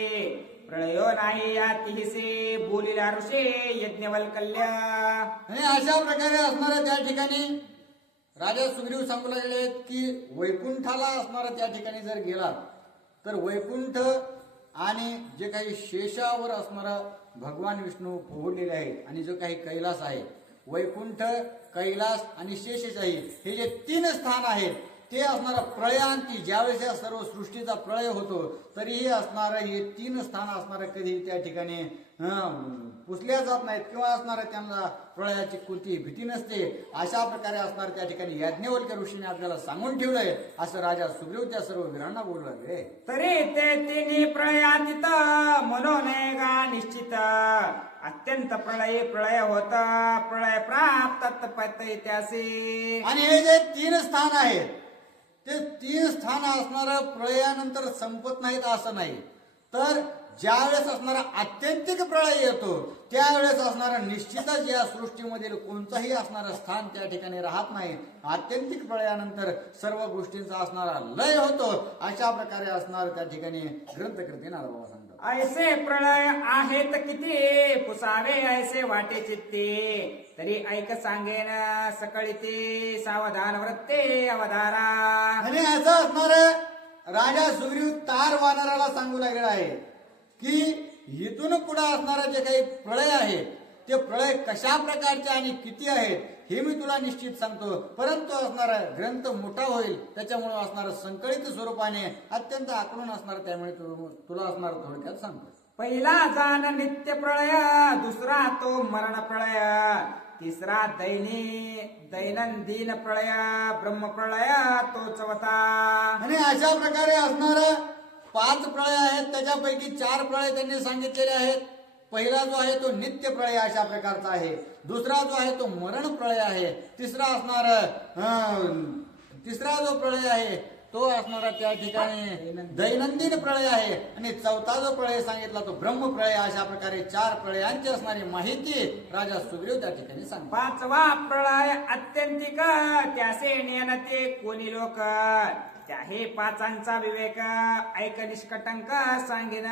प्रळयो नाही यातिसे, बोलिला ऋषे यज्ञवल्कल्य. आणि अशा प्रकारे असणाऱ्या त्या ठिकाणी राजा सुग्रीव सांगू लागले आहेत की वैकुंठाला असणारा त्या ठिकाणी जर गेला तर वैकुंठ आणि जे काही शेषावर असणारा भगवान विष्णू पोहलेले आहेत आणि जो काही कैलास आहे, वैकुंठ, कैलास आणि शेषशाही हे जे तीन स्थान आहेत ते असणारा प्रळयांती ज्यावेळेस या सर्व सृष्टीचा प्रळय होतो तरीही असणारं हे तीन स्थान असणारं कधी त्या ठिकाणी पुसल्या जात नाहीत किंवा असणारं त्यांना प्रळयाची कोणतीही भीती नसते. अशा प्रकारे असणार त्या ठिकाणी याज्ञवल्क्य ऋषीने आपल्याला सांगून ठेवलंय असं राजा सुग्रीव त्या सर्व वीरांना बोलू लागले. तरी ते तिन्ही प्रळयातीत म्हणून गा निश्चित, अत्यंत प्रळय होता, प्रळय प्राप्त पत त्यासे. आणि हे जे तीन स्थान आहेत ते 3 स्थान असणारं प्रळयानंतर संपत नाहीत असं नाही, तर ज्यावेळेस असणारा आत्यंतिक प्रळय येतो त्यावेळेस असणारा निश्चितच या सृष्टीमधील कोणताही असणारं स्थान त्या ठिकाणी राहत नाही. आत्यंतिक प्रळयानंतर सर्व गोष्टींचा असणारा लय होतो. अशा प्रकारे असणार त्या ठिकाणी ग्रंथकृती नारदबाबा सांगतात. ऐसे प्रळय आहेत किती पुसावे ऐसे वाटे चित्ते तरी ऐक सांगेन सकळी ते सावधान वृत्ते अवधारा. आणि असं असणार राजा सुग्रीव तार वानराला सांगू लागला आहे की इथून पुढे असणारं जे काही प्रळय आहे ते प्रळय कशा प्रकारचे आणि किती आहेत हे मी तुला निश्चित सांगतो, परंतु असणारा ग्रंथ मोठा होईल त्याच्यामुळे असणार संकलित स्वरूपाने अत्यंत आकलून असणार, त्यामुळे तुला असणार थोडक्यात सांगतो. पहिला जाण नित्य प्रळय, दुसरा तो मरण प्रळय, तिसरा दैनंदिन प्रळय, ब्रह्म प्रळय तो चौथा. आणि अशा प्रकारे असणार 5 प्रळय आहेत, त्याच्यापैकी 4 प्रळय त्यांनी सांगितलेले आहेत. पहिला जो आहे तो नित्य प्रळय अशा प्रकारचा आहे, दुसरा जो आहे तो मरण प्रळय आहे, तिसरा जो प्रळय आहे तो असणारा त्या ठिकाणी दैनंदिन प्रळय आहे, आणि चौथा जो प्रळय सांगितला तो ब्रह्म प्रळय. अशा प्रकारे 4 प्रळयांची असणारी माहिती राजा सुग्रीव त्या ठिकाणी सांगतात. पाचवा प्रळय अत्यंतिक त्यासे नेनते कोणी लोक, त्या हे पाचांचा विवेक ऐक निष्कटंक सांगेन.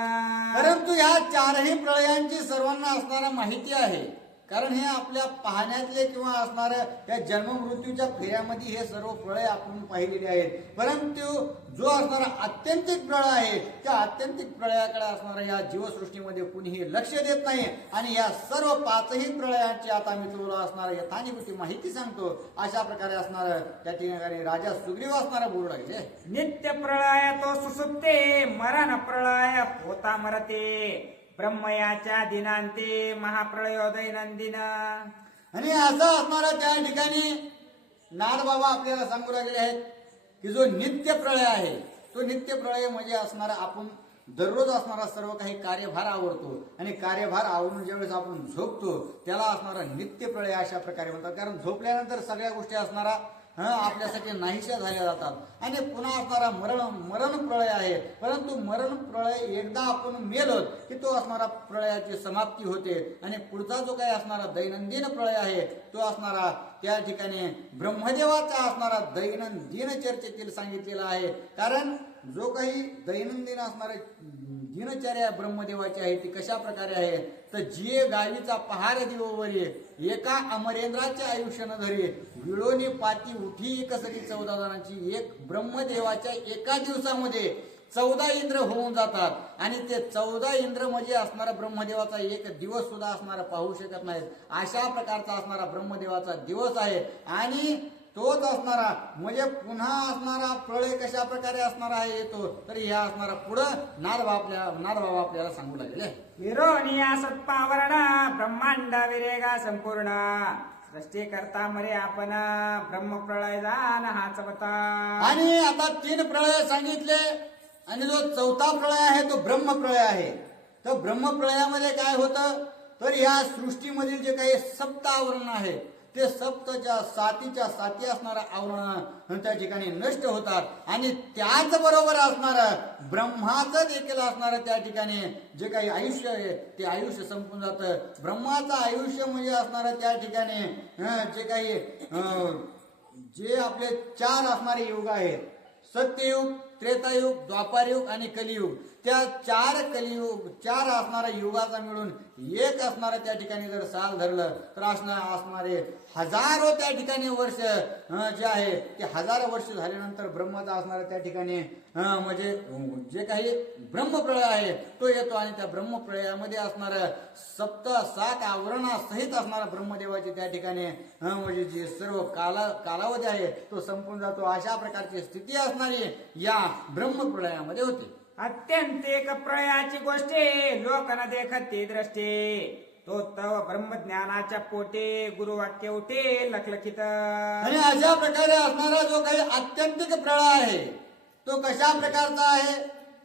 परंतु या 4ही प्रळयांची सर्वांना असणारा माहिती आहे, कारण हे आपल्या पाहण्यातले किंवा असणाऱ्या या जन्ममृत्यूच्या फेऱ्यामध्ये हे सर्व प्रळय आपण पाहिलेले आहेत. परंतु जो असणारा आत्यंतिक प्रळय आहे त्या आत्यंतिक प्रळयाकडे असणाऱ्या या जीवसृष्टीमध्ये कुणीही लक्ष देत नाही, आणि या सर्व 5ही प्रळयांची आता मी तुला असणार यथानिभूती माहिती सांगतो. अशा प्रकारे असणार त्या ठिकाणी राजा सुग्रीव असणारा बोलू लागले. नित्य प्रळय तो सुसुप्ते, मरण प्रळय होता मरते, ब्रह्मयाच्या दिनांते महाप्रळय दैनंदिन. आणि असं असणारा त्या ठिकाणी नारदबाबा आपल्याला सांगू लागले आहेत की जो नित्य प्रळय आहे तो नित्य प्रळय म्हणजे असणारा आपण दररोज असणारा सर्व काही कार्यभार आवरतो, आणि कार्यभार आवरून ज्यावेळेस आपण झोपतो त्याला असणारा नित्य प्रळय अशा प्रकारे म्हणतात. कारण झोपल्यानंतर सगळ्या गोष्टी असणारा आपल्यासाठी नाहीशा झाल्या जातात, आणि पुन्हा असणारा मरण प्रळय आहे. परंतु मरण प्रळय एकदा आपण मेलो की तो असणारा प्रळयाची समाप्ती होते, आणि पुढचा जो काही असणारा दैनंदिन प्रळय आहे तो असणारा त्या ठिकाणी ब्रह्मदेवाचा असणारा दैनंदिन चर्चेतील सांगितलेला आहे. कारण जो काही दैनंदिन असणारे दिनचर्या ब्रह्मदेवाची आहे ती कशा प्रकारे आहे, तर जिये गावीचा पहार दिवोवरी, एका अमरेंद्राचे आयुष्य न धरे, विळोनी पाती उठी कसरी 14 जणांची. एक ब्रह्मदेवाच्या एका दिवसामध्ये 14 इंद्र होऊन जातात, आणि ते 14 इंद्र म्हणजे असणारा ब्रह्मदेवाचा एक दिवस सुद्धा असणारा पाहू शकत नाहीत. अशा प्रकारचा असणारा ब्रह्मदेवाचा दिवस आहे, आणि तोच असणारा म्हणजे पुन्हा असणारा प्रळय कशा प्रकारे असणार आहे येतो, तर ह्या असणारा पुढं नारदबाबा आपल्याला सांगू लागले. विरोनिया सत्पावरणा ब्रह्मांड विरेगा संपूर्ण, सृष्टी करता मरे आपण ब्रह्मप्रळय जाण हाच होता. आणि आता 3 प्रळय सांगितले, आणि जो चौथा प्रळय आहे तो ब्रह्मप्रळय आहे. तर ब्रह्मप्रळयामध्ये काय होतं, तर या सृष्टीमधील जे काही सप्त आवरण आहे ते सप्तच्या साती असणारा आवरण त्या ठिकाणी नष्ट होतात, आणि त्याच बरोबर असणार ब्रह्माचं देखील असणार त्या ठिकाणी जे काही आयुष्य आहे ते आयुष्य संपून जातं. ब्रह्माचं आयुष्य म्हणजे असणार त्या ठिकाणी जे काही जे आपले 4 असणारे युग आहेत, सत्ययुग, त्रेतायुग, द्वापारयुग आणि कलियुग. त्या 4 असणाऱ्या युगाचा मिळून एक असणारा त्या ठिकाणी जर साल धरलं तर असणारे हजारो त्या ठिकाणी वर्ष जे आहे ते 1000 वर्ष झाल्यानंतर ब्रह्माचा असणारा त्या ठिकाणी म्हणजे जे काही ब्रह्मप्रळय आहे तो येतो, आणि त्या ब्रह्मप्रळयामध्ये असणार 7 आवरणासहित असणारा ब्रह्मदेवाची त्या ठिकाणी म्हणजे जे सर्व कालावधी आहे तो संपून जातो. अशा प्रकारची स्थिती असणारी या ब्रह्मप्रळयामध्ये होते. अत्यंतिक प्रळयाची गोष्टी लोक न देखते दृष्टी, तो तव ब्रह्मज्ञानाच्या पोटे गुरुवाक्य उठे लखलखित. आणि अशा प्रकारे असणारा जो काही आत्यंतिक प्रळय आहे तो कशा प्रकारचा आहे,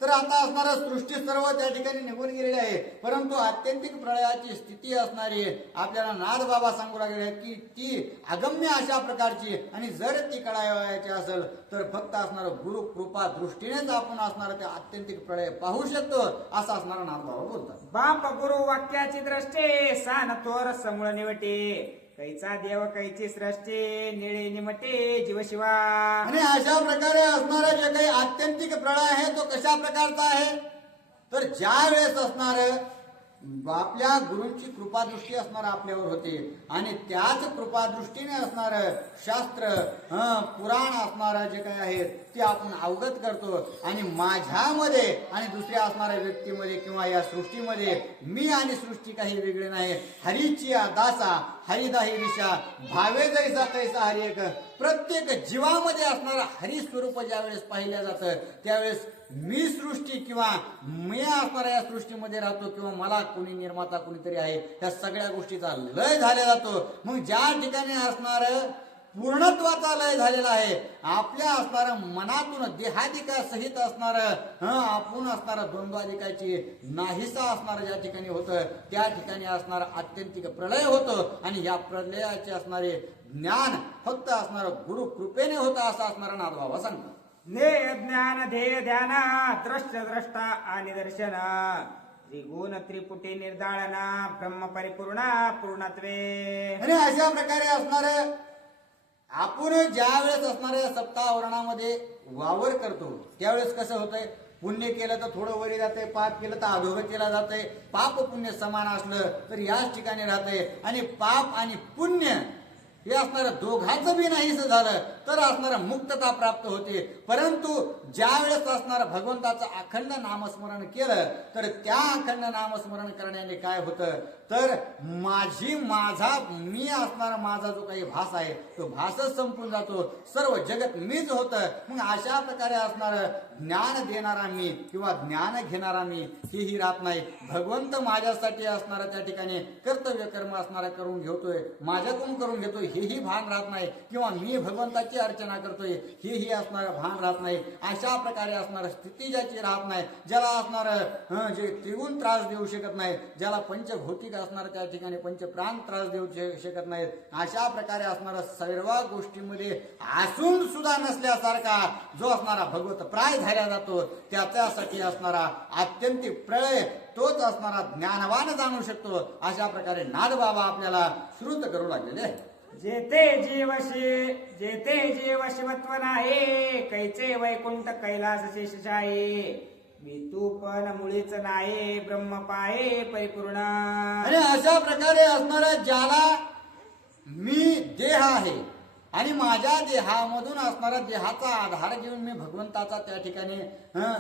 तर आता असणारा सृष्टी सर्व त्या ठिकाणी निघून गेलेली आहे, परंतु आत्यंतिक प्रळयाची स्थिती असणारी आपल्याला नाथ बाबा सांगू लागले आहेत की ती अगम्य अशा प्रकारची, आणि जर ती कळायची असेल तर फक्त असणारं गुरु कृपा दृष्टीनेच आपण असणारं ते आत्यंतिक प्रळय पाहू शकतो, असं असणारा नाथ बाबा बोलतात. बाप गुरु वाक्याची दृष्टी सान थोर समूळ निवटे, कैचा देव कैची सृष्टी निळे निमटे जीव शिवा. आणि अशा प्रकारे असणारं जे काही आत्यंतिक प्रळय आहे तो कशा प्रकारचा आहे, तर ज्या वेळेस असणार आपल्या गुरूंची कृपादृष्टी असणार आपल्यावर होते, आणि त्याच कृपादृष्टीने असणार शास्त्र पुराण असणार जे काही आहेत ते आपण अवगत करतो, आणि माझ्यामध्ये आणि दुसऱ्या असणाऱ्या व्यक्तीमध्ये किंवा या सृष्टीमध्ये मी आणि सृष्टी काही वेगळे नाही. हरीची दासा हरिदाही विषा भावे जैसा तैसा हरी एक. प्रत्येक जीवामध्ये असणारं हरी स्वरूप ज्या वेळेस पाहिलं जातं त्यावेळेस मी सृष्टी किंवा मी असणाऱ्या या सृष्टीमध्ये राहतो, किंवा मला कोणी निर्माता कोणीतरी आहे, या सगळ्या गोष्टीचा लय झाला जातो. मग ज्या ठिकाणी असणार पूर्णत्वाचा लय झालेला आहे, आपल्या असणाऱ्या मनातून देहादिका सहित असणार आपण असणारा द्वंद्वादिकाची नाहीसा असणार ज्या ठिकाणी होतं त्या ठिकाणी असणार आत्यंतिक प्रलय होतं, आणि या प्रलयाचे असणारे ज्ञान फक्त असणार गुरु कृपेने होतं, असं असणारा नाथबाबा सांगतात. ध्येय ज्ञान ध्येय ध्यान दृश्य द्रष्टा आणि दर्शन त्रिगुण त्रिपुटी निर्दाळना ब्रह्म परिपूर्णा पूर्णत्वे. आणि अशा प्रकारे असणार आपण ज्या वेळेस असणाऱ्या सप्तावरणामध्ये वावर करतो त्यावेळेस कसं होतंय, पुण्य केलं तर थोडं वरी जाते, पाप केलं तर अधोगतीला जाते. पाप पुण्य समान असलं तर याच ठिकाणी राहते, आणि पाप आणि पुण्य हे असणारं दोघांचं बी नाहीच झालं तर असणारं मुक्तता प्राप्त होते. परंतु ज्या वेळेस असणारं भगवंताचं अखंड नामस्मरण केलं तर त्या अखंड नामस्मरण करण्याने काय होतं, तर माझा मी असणारा माझा जो काही भास आहे तो भासच संपून जातो, सर्व जगत मीच होतं. मग अशा प्रकारे असणारं ज्ञान देणारा मी किंवा ज्ञान घेणारा मी हेही राहत नाही. भगवंत माझ्यासाठी असणारा त्या ठिकाणी कर्तव्य कर्म असणारा करून घेतोय, माझ्याकडून करून घेतोय हेही भान राहत नाही, किंवा मी भगवंताची अर्चना करतोय हेही असणारं भान राहत नाही. अशा प्रकारे असणारं स्थिती ज्याची राहत नाही, ज्याला असणारं जे त्रिगुण त्रास देऊ शकत नाही, ज्याला पंचभौतिक असणार त्या ठिकाणी पंचप्राण त्रास देऊ शकत नाहीत, अशा प्रकारे असणारा सर्व गोष्टीमध्ये असून सुद्धा नसल्यासारखा जो असणारा भगवत प्राय झाला जातो, त्याच्यासाठी असणारा आत्यंतिक प्रळय तोच असणारा ज्ञानवान जाणू शकतो. अशा प्रकारे नाथबाबा आपल्याला श्रुत करू लागलेले आहे. जेते जीव शिवत्व नाही, कैचे वैकुंठ कैलास शेषशाही. मी तू पण मुळीच नाही, ब्रह्म पाये परिपूर्ण. आणि अशा प्रकारे असणारा ज्याला मी देह आहे आणि माझ्या देहामधून असणारा देहाचा आधार घेऊन मी भगवंताचा त्या ठिकाणी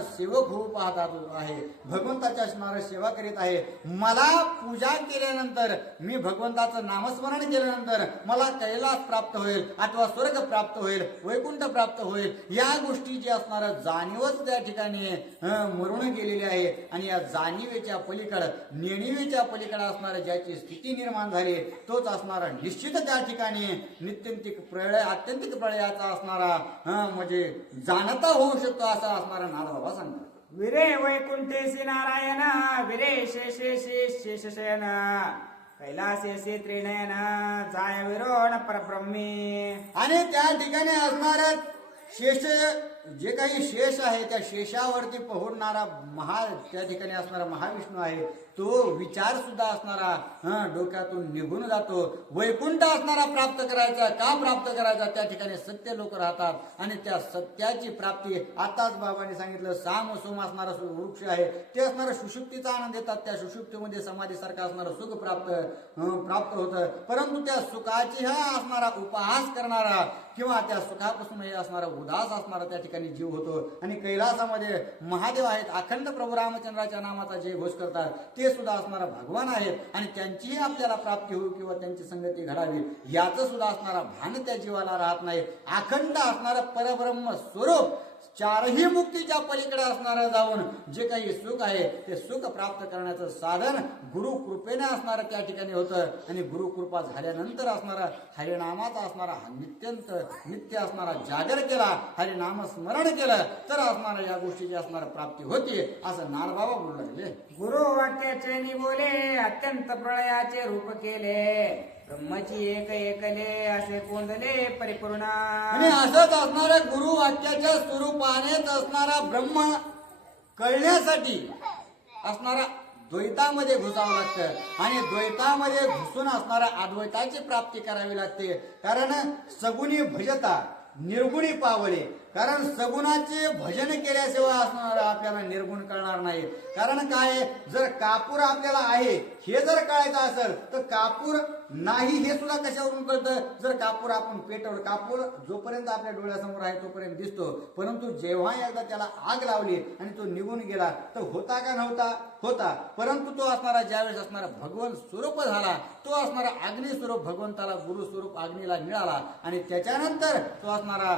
सेवक होऊ पाहत आहे, भगवंताच्या असणारा सेवा करीत आहे. मला पूजा केल्यानंतर मी भगवंताचं नामस्मरण केल्यानंतर मला कैलास प्राप्त होईल अथवा स्वर्ग प्राप्त होईल, वैकुंठ प्राप्त होईल, या गोष्टीची असणारा जाणीवच त्या ठिकाणी मरून गेलेली आहे. आणि या जाणीवेच्या पलीकडे नेणीवेच्या पलीकडे असणारा ज्याची स्थिती निर्माण झाली तोच असणारा निश्चित त्या ठिकाणी नित्यंतिक प्रळय आत्यंतिक प्रळयाचा असणारा म्हणजे जाणता होऊ शकतो, असा असणारा नाथबाबा सांगतात. विरे वैकुंठेशी नारायण, विरे शेषेशी शेषशयन, कैलासेशी त्रिनयन, जाय विरोण परब्रह्मी. आणि त्या ठिकाणी असणारा शेष जे काही शेष आहे त्या शेषावरती पोहणारा त्या ठिकाणी असणारा महाविष्णू आहे, तो विचार सुद्धा असणारा डोक्यातून निघून जातो. वैकुंठ असणारा प्राप्त करायचा, का प्राप्त करायचा, त्या ठिकाणी सत्य लोक राहतात, आणि त्या सत्याची प्राप्ती आताच बाबांनी सांगितलं साम सोम असणारा वृक्ष आहे, ते असणारा सुषुप्तीचा आनंद देतात, त्या सुषुप्तीमध्ये समाधीसारखं असणारं सुख प्राप्त होतं. परंतु त्या सुखाची असणारा उपहास करणारा किंवा त्या सुखापासून हे असणारा उदास असणारा त्या ठिकाणी जीव होतो. आणि कैलासामध्ये महादेव आहेत, अखंड प्रभू रामचंद्राच्या नामाचा जय घोष करतात, ते सुद्धा असणारा भगवान आहेत, आणि त्यांचीही आपल्याला प्राप्ती होईल किंवा त्यांची संगती घडावी याचं सुद्धा असणारा भान त्या जीवाला राहत नाही. अखंड असणारा परब्रह्म स्वरूप चारही मुक्तीच्या पलीकडे असणारं जाऊन जे काही सुख आहे ते सुख प्राप्त करण्याचं साधन गुरु कृपेने असणारं त्या ठिकाणी होतं. आणि गुरु कृपा झाल्यानंतर असणारा हरिनामाचा असणारा नित्य असणारा जागर केला, हरिनाम स्मरण केलं तर असणारा या गोष्टीची असणारा प्राप्ती होती असं नारबाबा बोलू लागले. गुरु वाक्याचे निबोले अत्यंत प्रळयाचे रूप केले, ब्रह्माची एक एकले असे कोंदले परिपूर्ण. आणि असंच असणाऱ्या गुरु वाक्याच्या स्वरूपानेच असणारा ब्रह्म कळण्यासाठी असणारा द्वैतामध्ये घुसावं लागतं आणि द्वैतामध्ये घुसून असणाऱ्या अद्वैताची प्राप्ती करावी लागते. कारण सगुणी भजता निर्गुणी पावले. कारण सगुणाचे भजन केल्याशिवाय असणार आपल्याला निर्गुण कळणार नाही. कारण काय, जर कापूर आपल्याला आहे हे जर कळायचं असेल तर कापूर नाही हे सुद्धा कशावरून कळतं, जर कापूर आपण पेटवलं. कापूर जोपर्यंत आपल्या डोळ्यासमोर आहे तोपर्यंत दिसतो, परंतु जेव्हा एकदा त्याला आग लावली आणि तो निघून गेला तर होता का नव्हता, होता. परंतु तो असणारा ज्यावेळेस असणारा भगवंत स्वरूप झाला, तो असणारा अग्नी स्वरूप भगवंताला गुरु स्वरूप अग्नीला मिळाला आणि त्याच्यानंतर तो असणारा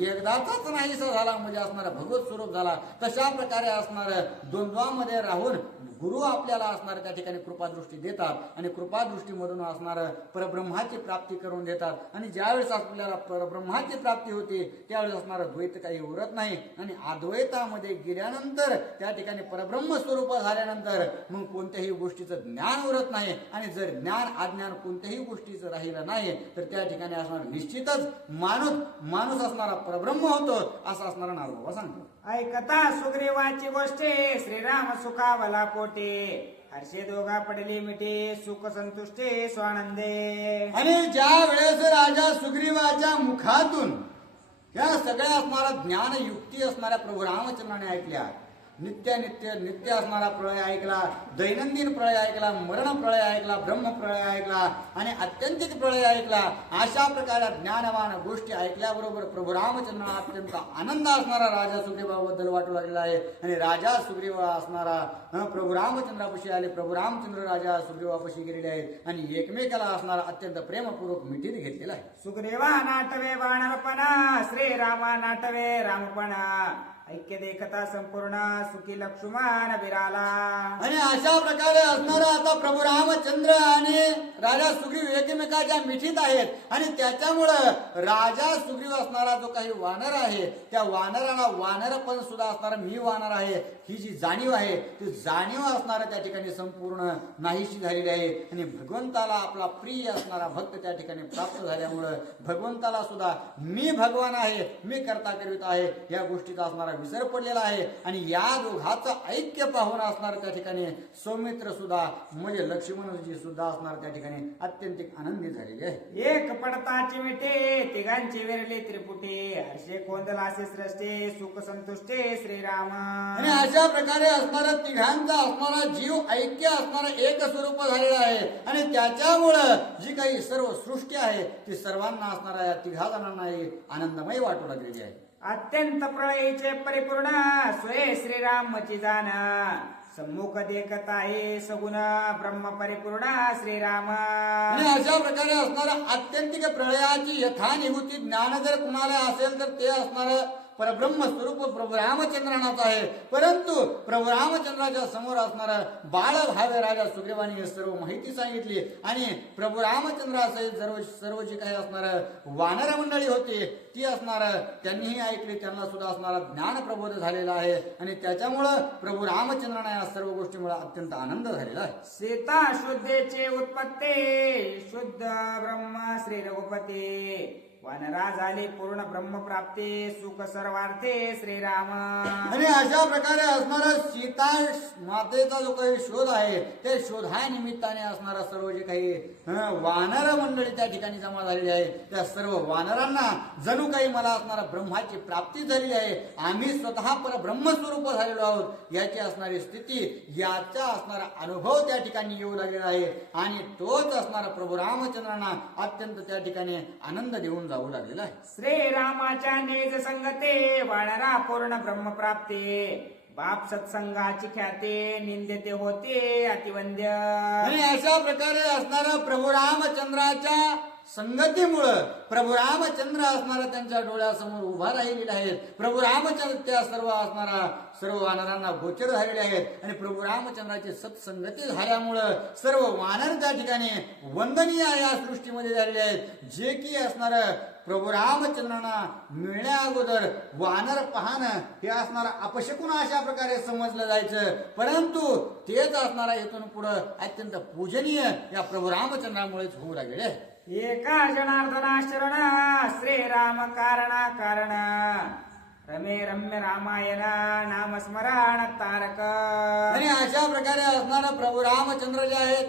एकदाचाच नाहीसा झाला, म्हणजे असणारा भगवत स्वरूप झाला. तशा प्रकारे असणार द्वंद्वामध्ये राहून गुरु आपल्याला असणार त्या ठिकाणी कृपादृष्टी देतात आणि कृपादृष्टीमधून असणार परब्रह्माची प्राप्ती करून देतात. आणि ज्यावेळेस आपल्याला परब्रह्माची प्राप्ती होते त्यावेळेस असणार द्वैत काही उरत नाही आणि अद्वैतामध्ये गेल्यानंतर त्या ठिकाणी परब्रह्म स्वरूप झाल्यानंतर मग कोणत्याही गोष्टीचं ज्ञान उरत नाही. आणि जर ज्ञान अज्ञान कोणत्याही गोष्टीचं राहिलं नाही तर त्या ठिकाणी असणार निश्चितच माणूस असणारा परब्रह्म होतो असं असणारा नारबाबा सांगतो. ऐकता सुग्रीवाची गोष्टी श्रीराम सुखावला पोटे, हर्षे दोघा पडली मिठी सुख संतुष्टे स्वानंदे. आणि ज्या वेळेस राजा सुग्रीवाच्या मुखातून या सगळ्या असणारा ज्ञान युक्ती असणाऱ्या प्रभू रामचंद्राने ऐकल्या, नित्य असणारा प्रळय ऐकला, दैनंदिन प्रळय ऐकला, मरण प्रळय ऐकला, ब्रह्म प्रळय ऐकला आणि अत्यंतिक प्रळय ऐकला. अशा प्रकारे ज्ञानवान गोष्टी ऐकल्याबरोबर प्रभू रामचंद्राला अत्यंत आनंद असणारा राजा सुग्रीवाबद्दल वाटू लागलेला आहे. आणि राजा सुग्रीव असणारा प्रभू रामचंद्रापाशी आले, प्रभू रामचंद्र राजा सुग्रीवापाशी गेलेले आहेत आणि एकमेकाला असणारा अत्यंत प्रेमपूर्वक मिठीत घेतलेला आहे. सुग्रीवा नाटवे वानरपणा, श्रीरामा नाटवे रामपणा, ऐक्य देखता संपूर्ण सुखी लक्ष्मण विराला. आणि अशा प्रकारे असणारा आता प्रभू रामचंद्र आणि राजा सुग्रीव एकमेकाच्या मिठीत आहेत आणि त्याच्यामुळं राजा सुग्रीव असणारा जो काही वानर आहे त्या वानराला वानरपण सुद्धा असणारा मी वानर आहे ही जी जाणीव आहे ती जाणीव असणारा त्या ठिकाणी संपूर्ण नाहीशी झालेली आहे. आणि भगवंताला आपला प्रिय असणारा भक्त त्या ठिकाणी प्राप्त झाल्यामुळं भगवंताला सुद्धा मी भगवान आहे, मी कर्ता करीत आहे या गोष्टीचा असणारा विसर पडलेला आहे. आणि या दोघांचं ऐक्य पाहून असणार त्या ठिकाणी सौमित्र सुद्धा म्हणजे लक्ष्मणजी सुद्धा असणार त्या ठिकाणी अत्यंतिक आनंदी झालेले आहे. एक पडताची मिठे तिघांची वेरले त्रिपुटे, हर्षे कोंदलासे सृष्टे सुख संतुष्टे श्रीराम. आणि अशा प्रकारे असणारा तिघांचा असणारा जीव ऐक्य असणारा एक स्वरूप झालेला आहे आणि त्याच्यामुळं जी काही सर्व सृष्टी आहे ती सर्वांना असणारा या तिघा जणांनाही आनंदमय वाटू लागलेली आहे. अत्यंत प्रळयीचे परिपूर्ण स्वय श्रीरामची जाण, सम्मुख देखत आहे सगुण ब्रह्म परिपूर्ण श्रीराम. आणि अशा प्रकारे असणारा अत्यंतिक प्रळयाची यथानिभूती ज्ञान जर कुणाला असेल तर ते असणार परब्रह्म स्वरूप प्रभू रामचंद्रानाच आहे. परंतु प्रभू रामचंद्राच्या समोर असणारा बाळ भावे राजा सुग्रीवाने हे सर्व माहिती सांगितली आणि प्रभू रामचंद्रासहित सर्व जे काही असणार वानर मंडळी होती ती असणार त्यांनीही ऐकली, त्यांना सुद्धा असणारा ज्ञान प्रबोध झालेला आहे आणि त्याच्यामुळं प्रभू रामचंद्रांना या सर्व गोष्टीमुळे अत्यंत आनंद झालेला आहे. सीता शुद्धेचे उत्पत्ती शुद्ध ब्रह्म श्री रघुपती, वानरा झाले पूर्ण ब्रह्म प्राप्ती सुख सर्वार्थे श्रीराम. आणि अशा प्रकारे असणारा सीता मातेचा जो काही शोध आहे ते शोधानिमित्ताने असणारा सर्व जे काही वानर मंडळी त्या ठिकाणी जमा झालेली आहे त्या सर्व वानरांना जणू काही मला असणारा ब्रह्माची प्राप्ती झालेली आहे, आम्ही स्वतः पर ब्रह्मस्वरूप झालेलो आहोत याची असणारी स्थिती याचा असणारा अनुभव त्या ठिकाणी येऊ लागलेला आहे. आणि तोच असणारा प्रभू रामचंद्रांना अत्यंत त्या ठिकाणी आनंद देऊन जाऊ लागलेला आहे. श्रीरामाच्या नेज संगते वानरा पूर्ण ब्रह्मप्राप्ती, बाप सत्संगाची ख्याते निंदते होते अतिवंद्य. आणि अशा प्रकारे असणारा प्रभू रामचंद्राच्या संगतीमुळं प्रभू रामचंद्र असणारा त्यांच्या डोळ्यासमोर उभा राहिलेले आहेत. प्रभू रामचंद्र त्या सर्व वानरांना गोचर झालेले आहेत आणि प्रभू रामचंद्राची सत्संगती झाल्यामुळं सर्व वानर त्या ठिकाणी वंदनीय या सृष्टीमध्ये झालेले आहेत. जे की असणार प्रभू रामचंद्रांना मिळण्या अगोदर वानर पाहणं हे असणारा अपशकुन अशा प्रकारे समजलं जायचं, परंतु तेच असणारा इथून पुढं अत्यंत पूजनीय या प्रभू रामचंद्रामुळेच होऊ लागले. एका जनार्दना शरण श्रीराम कारण रमे रम्य रामायण नाम स्मरण तारक. आणि अशा प्रकारे असणारा प्रभू रामचंद्र जे आहेत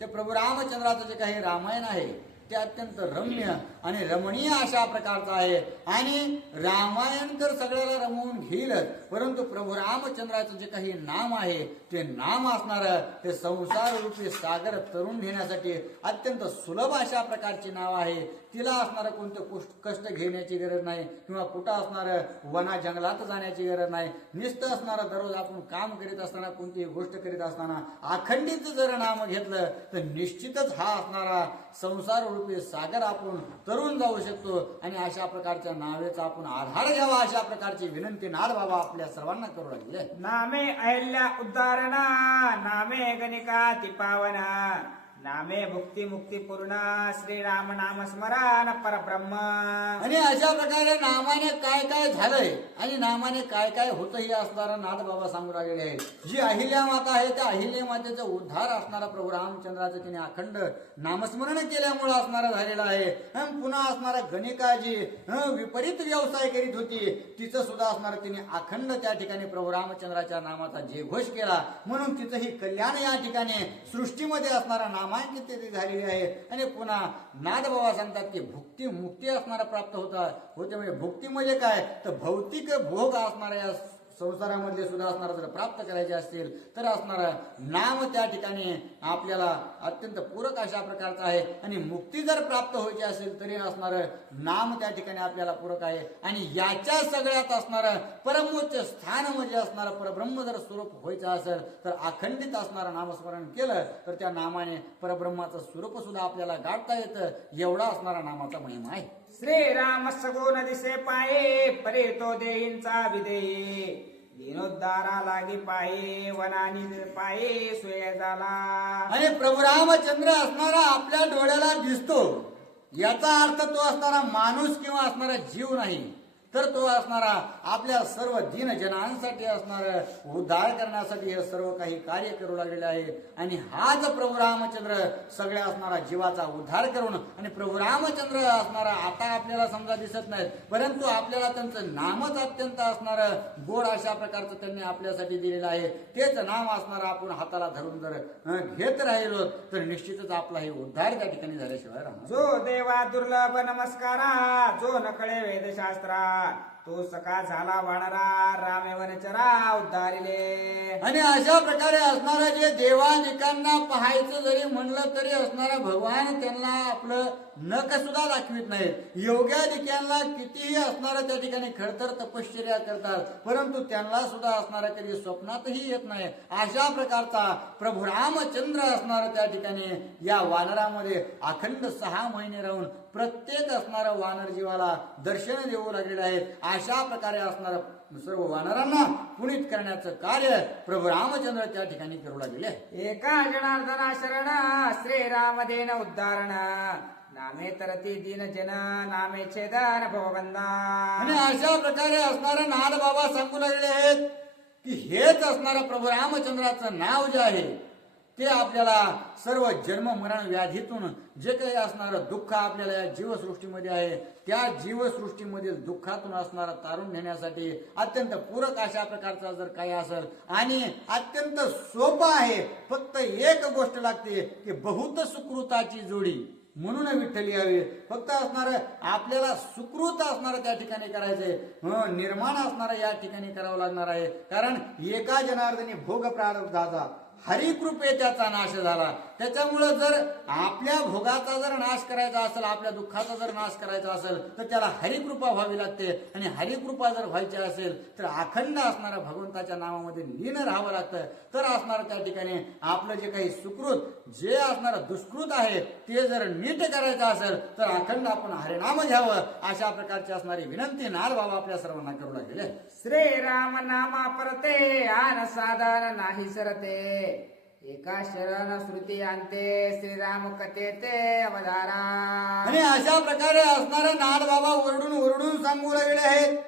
ते प्रभू रामचंद्राचं जे काही रामायण आहे ते अत्यंत रम्य आणि रमणीय अशा प्रकारचं आहे. आणि रामायण तर सगळ्याला रमवून घेईलच, परंतु प्रभू रामचंद्राचं जे काही नाम आहे ते नाम असणार ते संसार रूपी सागर तरुण घेण्यासाठी अत्यंत सुलभ अशा प्रकारची नाव आहे. तिला असणार कोणतं कष्ट घेण्याची गरज नाही किंवा कुठं असणार वना जंगलात जाण्याची गरज नाही. नुसतं असणार दररोज आपण काम करीत असताना कोणतीही गोष्ट करीत असताना अखंडित जर नाम घेतलं तर निश्चितच हा असणारा संसार रूपी सागर आपण तरुण जाऊ शकतो. आणि अशा प्रकारच्या नावेचा आपण आधार घ्यावा अशा प्रकारची विनंती नाथ बाबा आपल्या सर्वांना करू लागले. नामे अहिल्या उद्धारणा नामे गणिका ती पावना नामे भुक्ती मुक्ती पूर्ण श्रीराम नाम स्मरण परब्रह्म. आणि अशा प्रकारे नामाने काय काय झालंय आणि नामाने काय काय होतं हे असणारा नाथ बाबा सांगू लागलेले आहे. जी अहिल्या माता आहे त्या अहिल्या मातेचा उद्धार असणारा प्रभू रामचंद्राचं तिने अखंड नामस्मरण केल्यामुळे असणारा झालेला आहे. पुन्हा असणारा गणिका जी विपरीत व्यवसाय करीत होती तिचं सुद्धा असणार तिने अखंड त्या ठिकाणी प्रभू रामचंद्राच्या नामाचा जयघोष केला, म्हणून तिचं ही कल्याण या ठिकाणी सृष्टीमध्ये असणारा नाम झालेली आहे. आणि पुन्हा नाथ बाबा सांगतात की भुक्ती मुक्ती असणारा प्राप्त होते. म्हणजे भुक्ती म्हणजे काय तर भौतिक भोग असणाऱ्या संसारामधले सुद्धा असणारा जर प्राप्त करायचे असतील तर असणारा नाम त्या ठिकाणी आपल्याला अत्यंत पूरक अशा प्रकारचा आहे. आणि मुक्ती जर प्राप्त व्हायची असेल तरी असणार नाम त्या ठिकाणी आपल्याला पूरक आहे. आणि याच्या सगळ्यात असणार परमोच्च स्थान म्हणजे असणारा परब्रह्म जर स्वरूप व्हायचं असेल तर अखंडित असणारं नामस्मरण केलं तर त्या नामाने परब्रह्माचं स्वरूप सुद्धा आपल्याला गाठता येतं. एवढा असणारा नामाचा महिमा आहे. श्रीराम सगुण दिसे पाये परे तो देहींचा विदेही दिनोद्धारा लागी पाये वनानी पाये सोय झाला. आणि प्रभू रामचंद्र असणारा आपल्या डोळ्याला दिसतो याचा अर्थ तो असणारा माणूस किंवा असणारा जीव नाही, तर तो असणारा आपल्या सर्व दीनजनांसाठी असणार उद्धार करण्यासाठी हे सर्व काही कार्य करू लागलेले आहे. आणि हाच प्रभू रामचंद्र सगळ्या असणारा जीवाचा उद्धार करून आणि प्रभू रामचंद्र असणारा आता आपल्याला समजा दिसत नाहीत, परंतु आपल्याला त्यांचं नामच अत्यंत असणार गोड अशा प्रकारचं त्यांनी आपल्यासाठी दिलेलं आहे. तेच नाम असणार आपण हाताला धरून जर घेत राहिलो तर निश्चितच आपला हे उद्धार त्या ठिकाणी झाल्याशिवाय राहणार. जो देवा दुर्लभ नमस्कारा जो नकळे वेदशास्त्रा तो सका झाला वाणरा रामे वनचरा उद्धारिले. आणि अशा प्रकारे असणारा जे देवादिकांना पाहायचं जरी म्हणलं तरी असणारा भगवान त्यांना आपलं नख सुद्धा दाखवित नाहीत. योग्यादिकांना कितीही असणारा त्या ठिकाणी खडतर तपश्चर्या करतात, परंतु त्यांना सुद्धा असणारा कधी स्वप्नातही येत नाही. अशा प्रकारचा प्रभू रामचंद्र असणार त्या ठिकाणी या वानरामध्ये अखंड 6 महिने राहून प्रत्येक असणारा वानर जीवाला दर्शन देऊ लागलेले आहेत. अशा प्रकारे असणारा सर्व वानरांना पुनीत करण्याचं कार्य प्रभू रामचंद्र त्या ठिकाणी करू लागले. एका जनार्दना शरण श्रीराम देन उद्धारण नामे तरती दीन जन नामे छेदन भवबंधा. आणि अशा प्रकारे असणारे नाथ बाबा सांगू लागले आहेत की हेच असणारं प्रभू रामचंद्राचं नाव जे आहे ते आपल्याला सर्व जन्म मरण व्याधीतून जे काही असणारं दुःख आपल्याला या जीवसृष्टीमध्ये आहे त्या जीवसृष्टीमधील दुःखातून असणारा तारून नेण्यासाठी अत्यंत पूरक अशा प्रकारचा जर काही असेल आणि अत्यंत सोपं आहे. फक्त एक गोष्ट लागते की बहुत सुकृताची जोडी म्हणून विठ्ठली यावी. फक्त असणार आपल्याला सुकृत असणार त्या ठिकाणी करायचंय, निर्माण असणार या ठिकाणी करावं लागणार आहे. कारण एका जनार्दनी भोग प्रारब्धाचा हरिकृपे त्याचा नाश झाला. त्याच्यामुळं जर आपल्या भोगाचा जर नाश करायचा असेल, आपल्या दुःखाचा जर नाश करायचा असेल तर त्याला हरिकृपा व्हावी लागते. आणि हरिकृपा जर व्हायची असेल तर अखंड असणाऱ्या भगवंताच्या नामामध्ये लीन राहावं लागतं. तर असणार त्या ठिकाणी आपलं जे काही सुकृत जे असणारं दुष्कृत आहे ते जर नीट करायचं असेल तर अखंड आपण हरिनाम घ्यावं. अशा प्रकारची असणारी विनंती नाथ बाबा आपल्या सर्वांना करू लागले. श्रीराम नामा परते आन साधन नाही सरते, एका शरण श्रुती अंते श्रीराम कथे ते अवधारा. आणि अशा प्रकारे असणारे नाथ बाबा ओरडून ओरडून सांगू लागले आहेत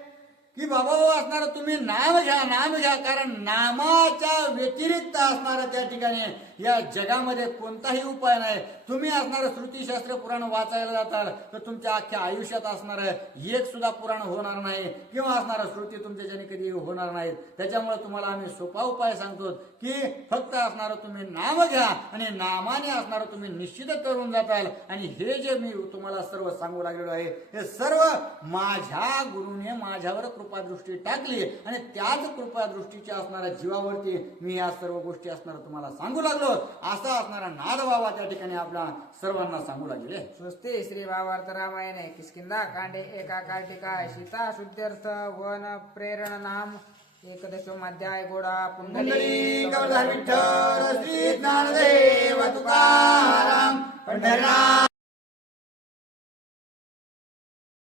की बाबा हो असणार तुम्ही नाम घ्या, नाम घ्या. कारण नामाच्या व्यतिरिक्त असणारा त्या ठिकाणी या जगामध्ये कोणताही उपाय नाही. तुम्ही असणार श्रुतीशास्त्र पुराण वाचायला जाताल तर तुमच्या अख्ख्या आयुष्यात असणार एक सुद्धा पुराण होणार नाही किंवा असणार श्रुती तुमच्याच्याने कधी होणार नाहीत. त्याच्यामुळे तुम्हाला आम्ही सोपा उपाय सांगतो की फक्त असणार तुम्ही नाम घ्या आणि नामाने असणार तुम्ही निश्चित करून जाताल. आणि हे जे मी तुम्हाला सर्व सांगू लागलेलो आहे हे सर्व माझ्या गुरुने माझ्यावर कृपादृष्टी टाकली आणि त्याच कृपादृष्टीच्या असणाऱ्या जीवावरती मी या सर्व गोष्टी असणार तुम्हाला सांगू लागलो. असा असणारा नाद बाबा त्या ठिकाणी आपल्या सर्वांना सांगू लागले. स्वस्ति श्री भावार्थ रामायणे किष्किंधा कांडे एका कार्तिका सीता शुद्ध्यर्थ वन प्रेरण नाम एकदशोमाध्याय गोडा पुंडलिक विठ्ठल श्री ज्ञानदेव तुकाराम पंढरीनाथ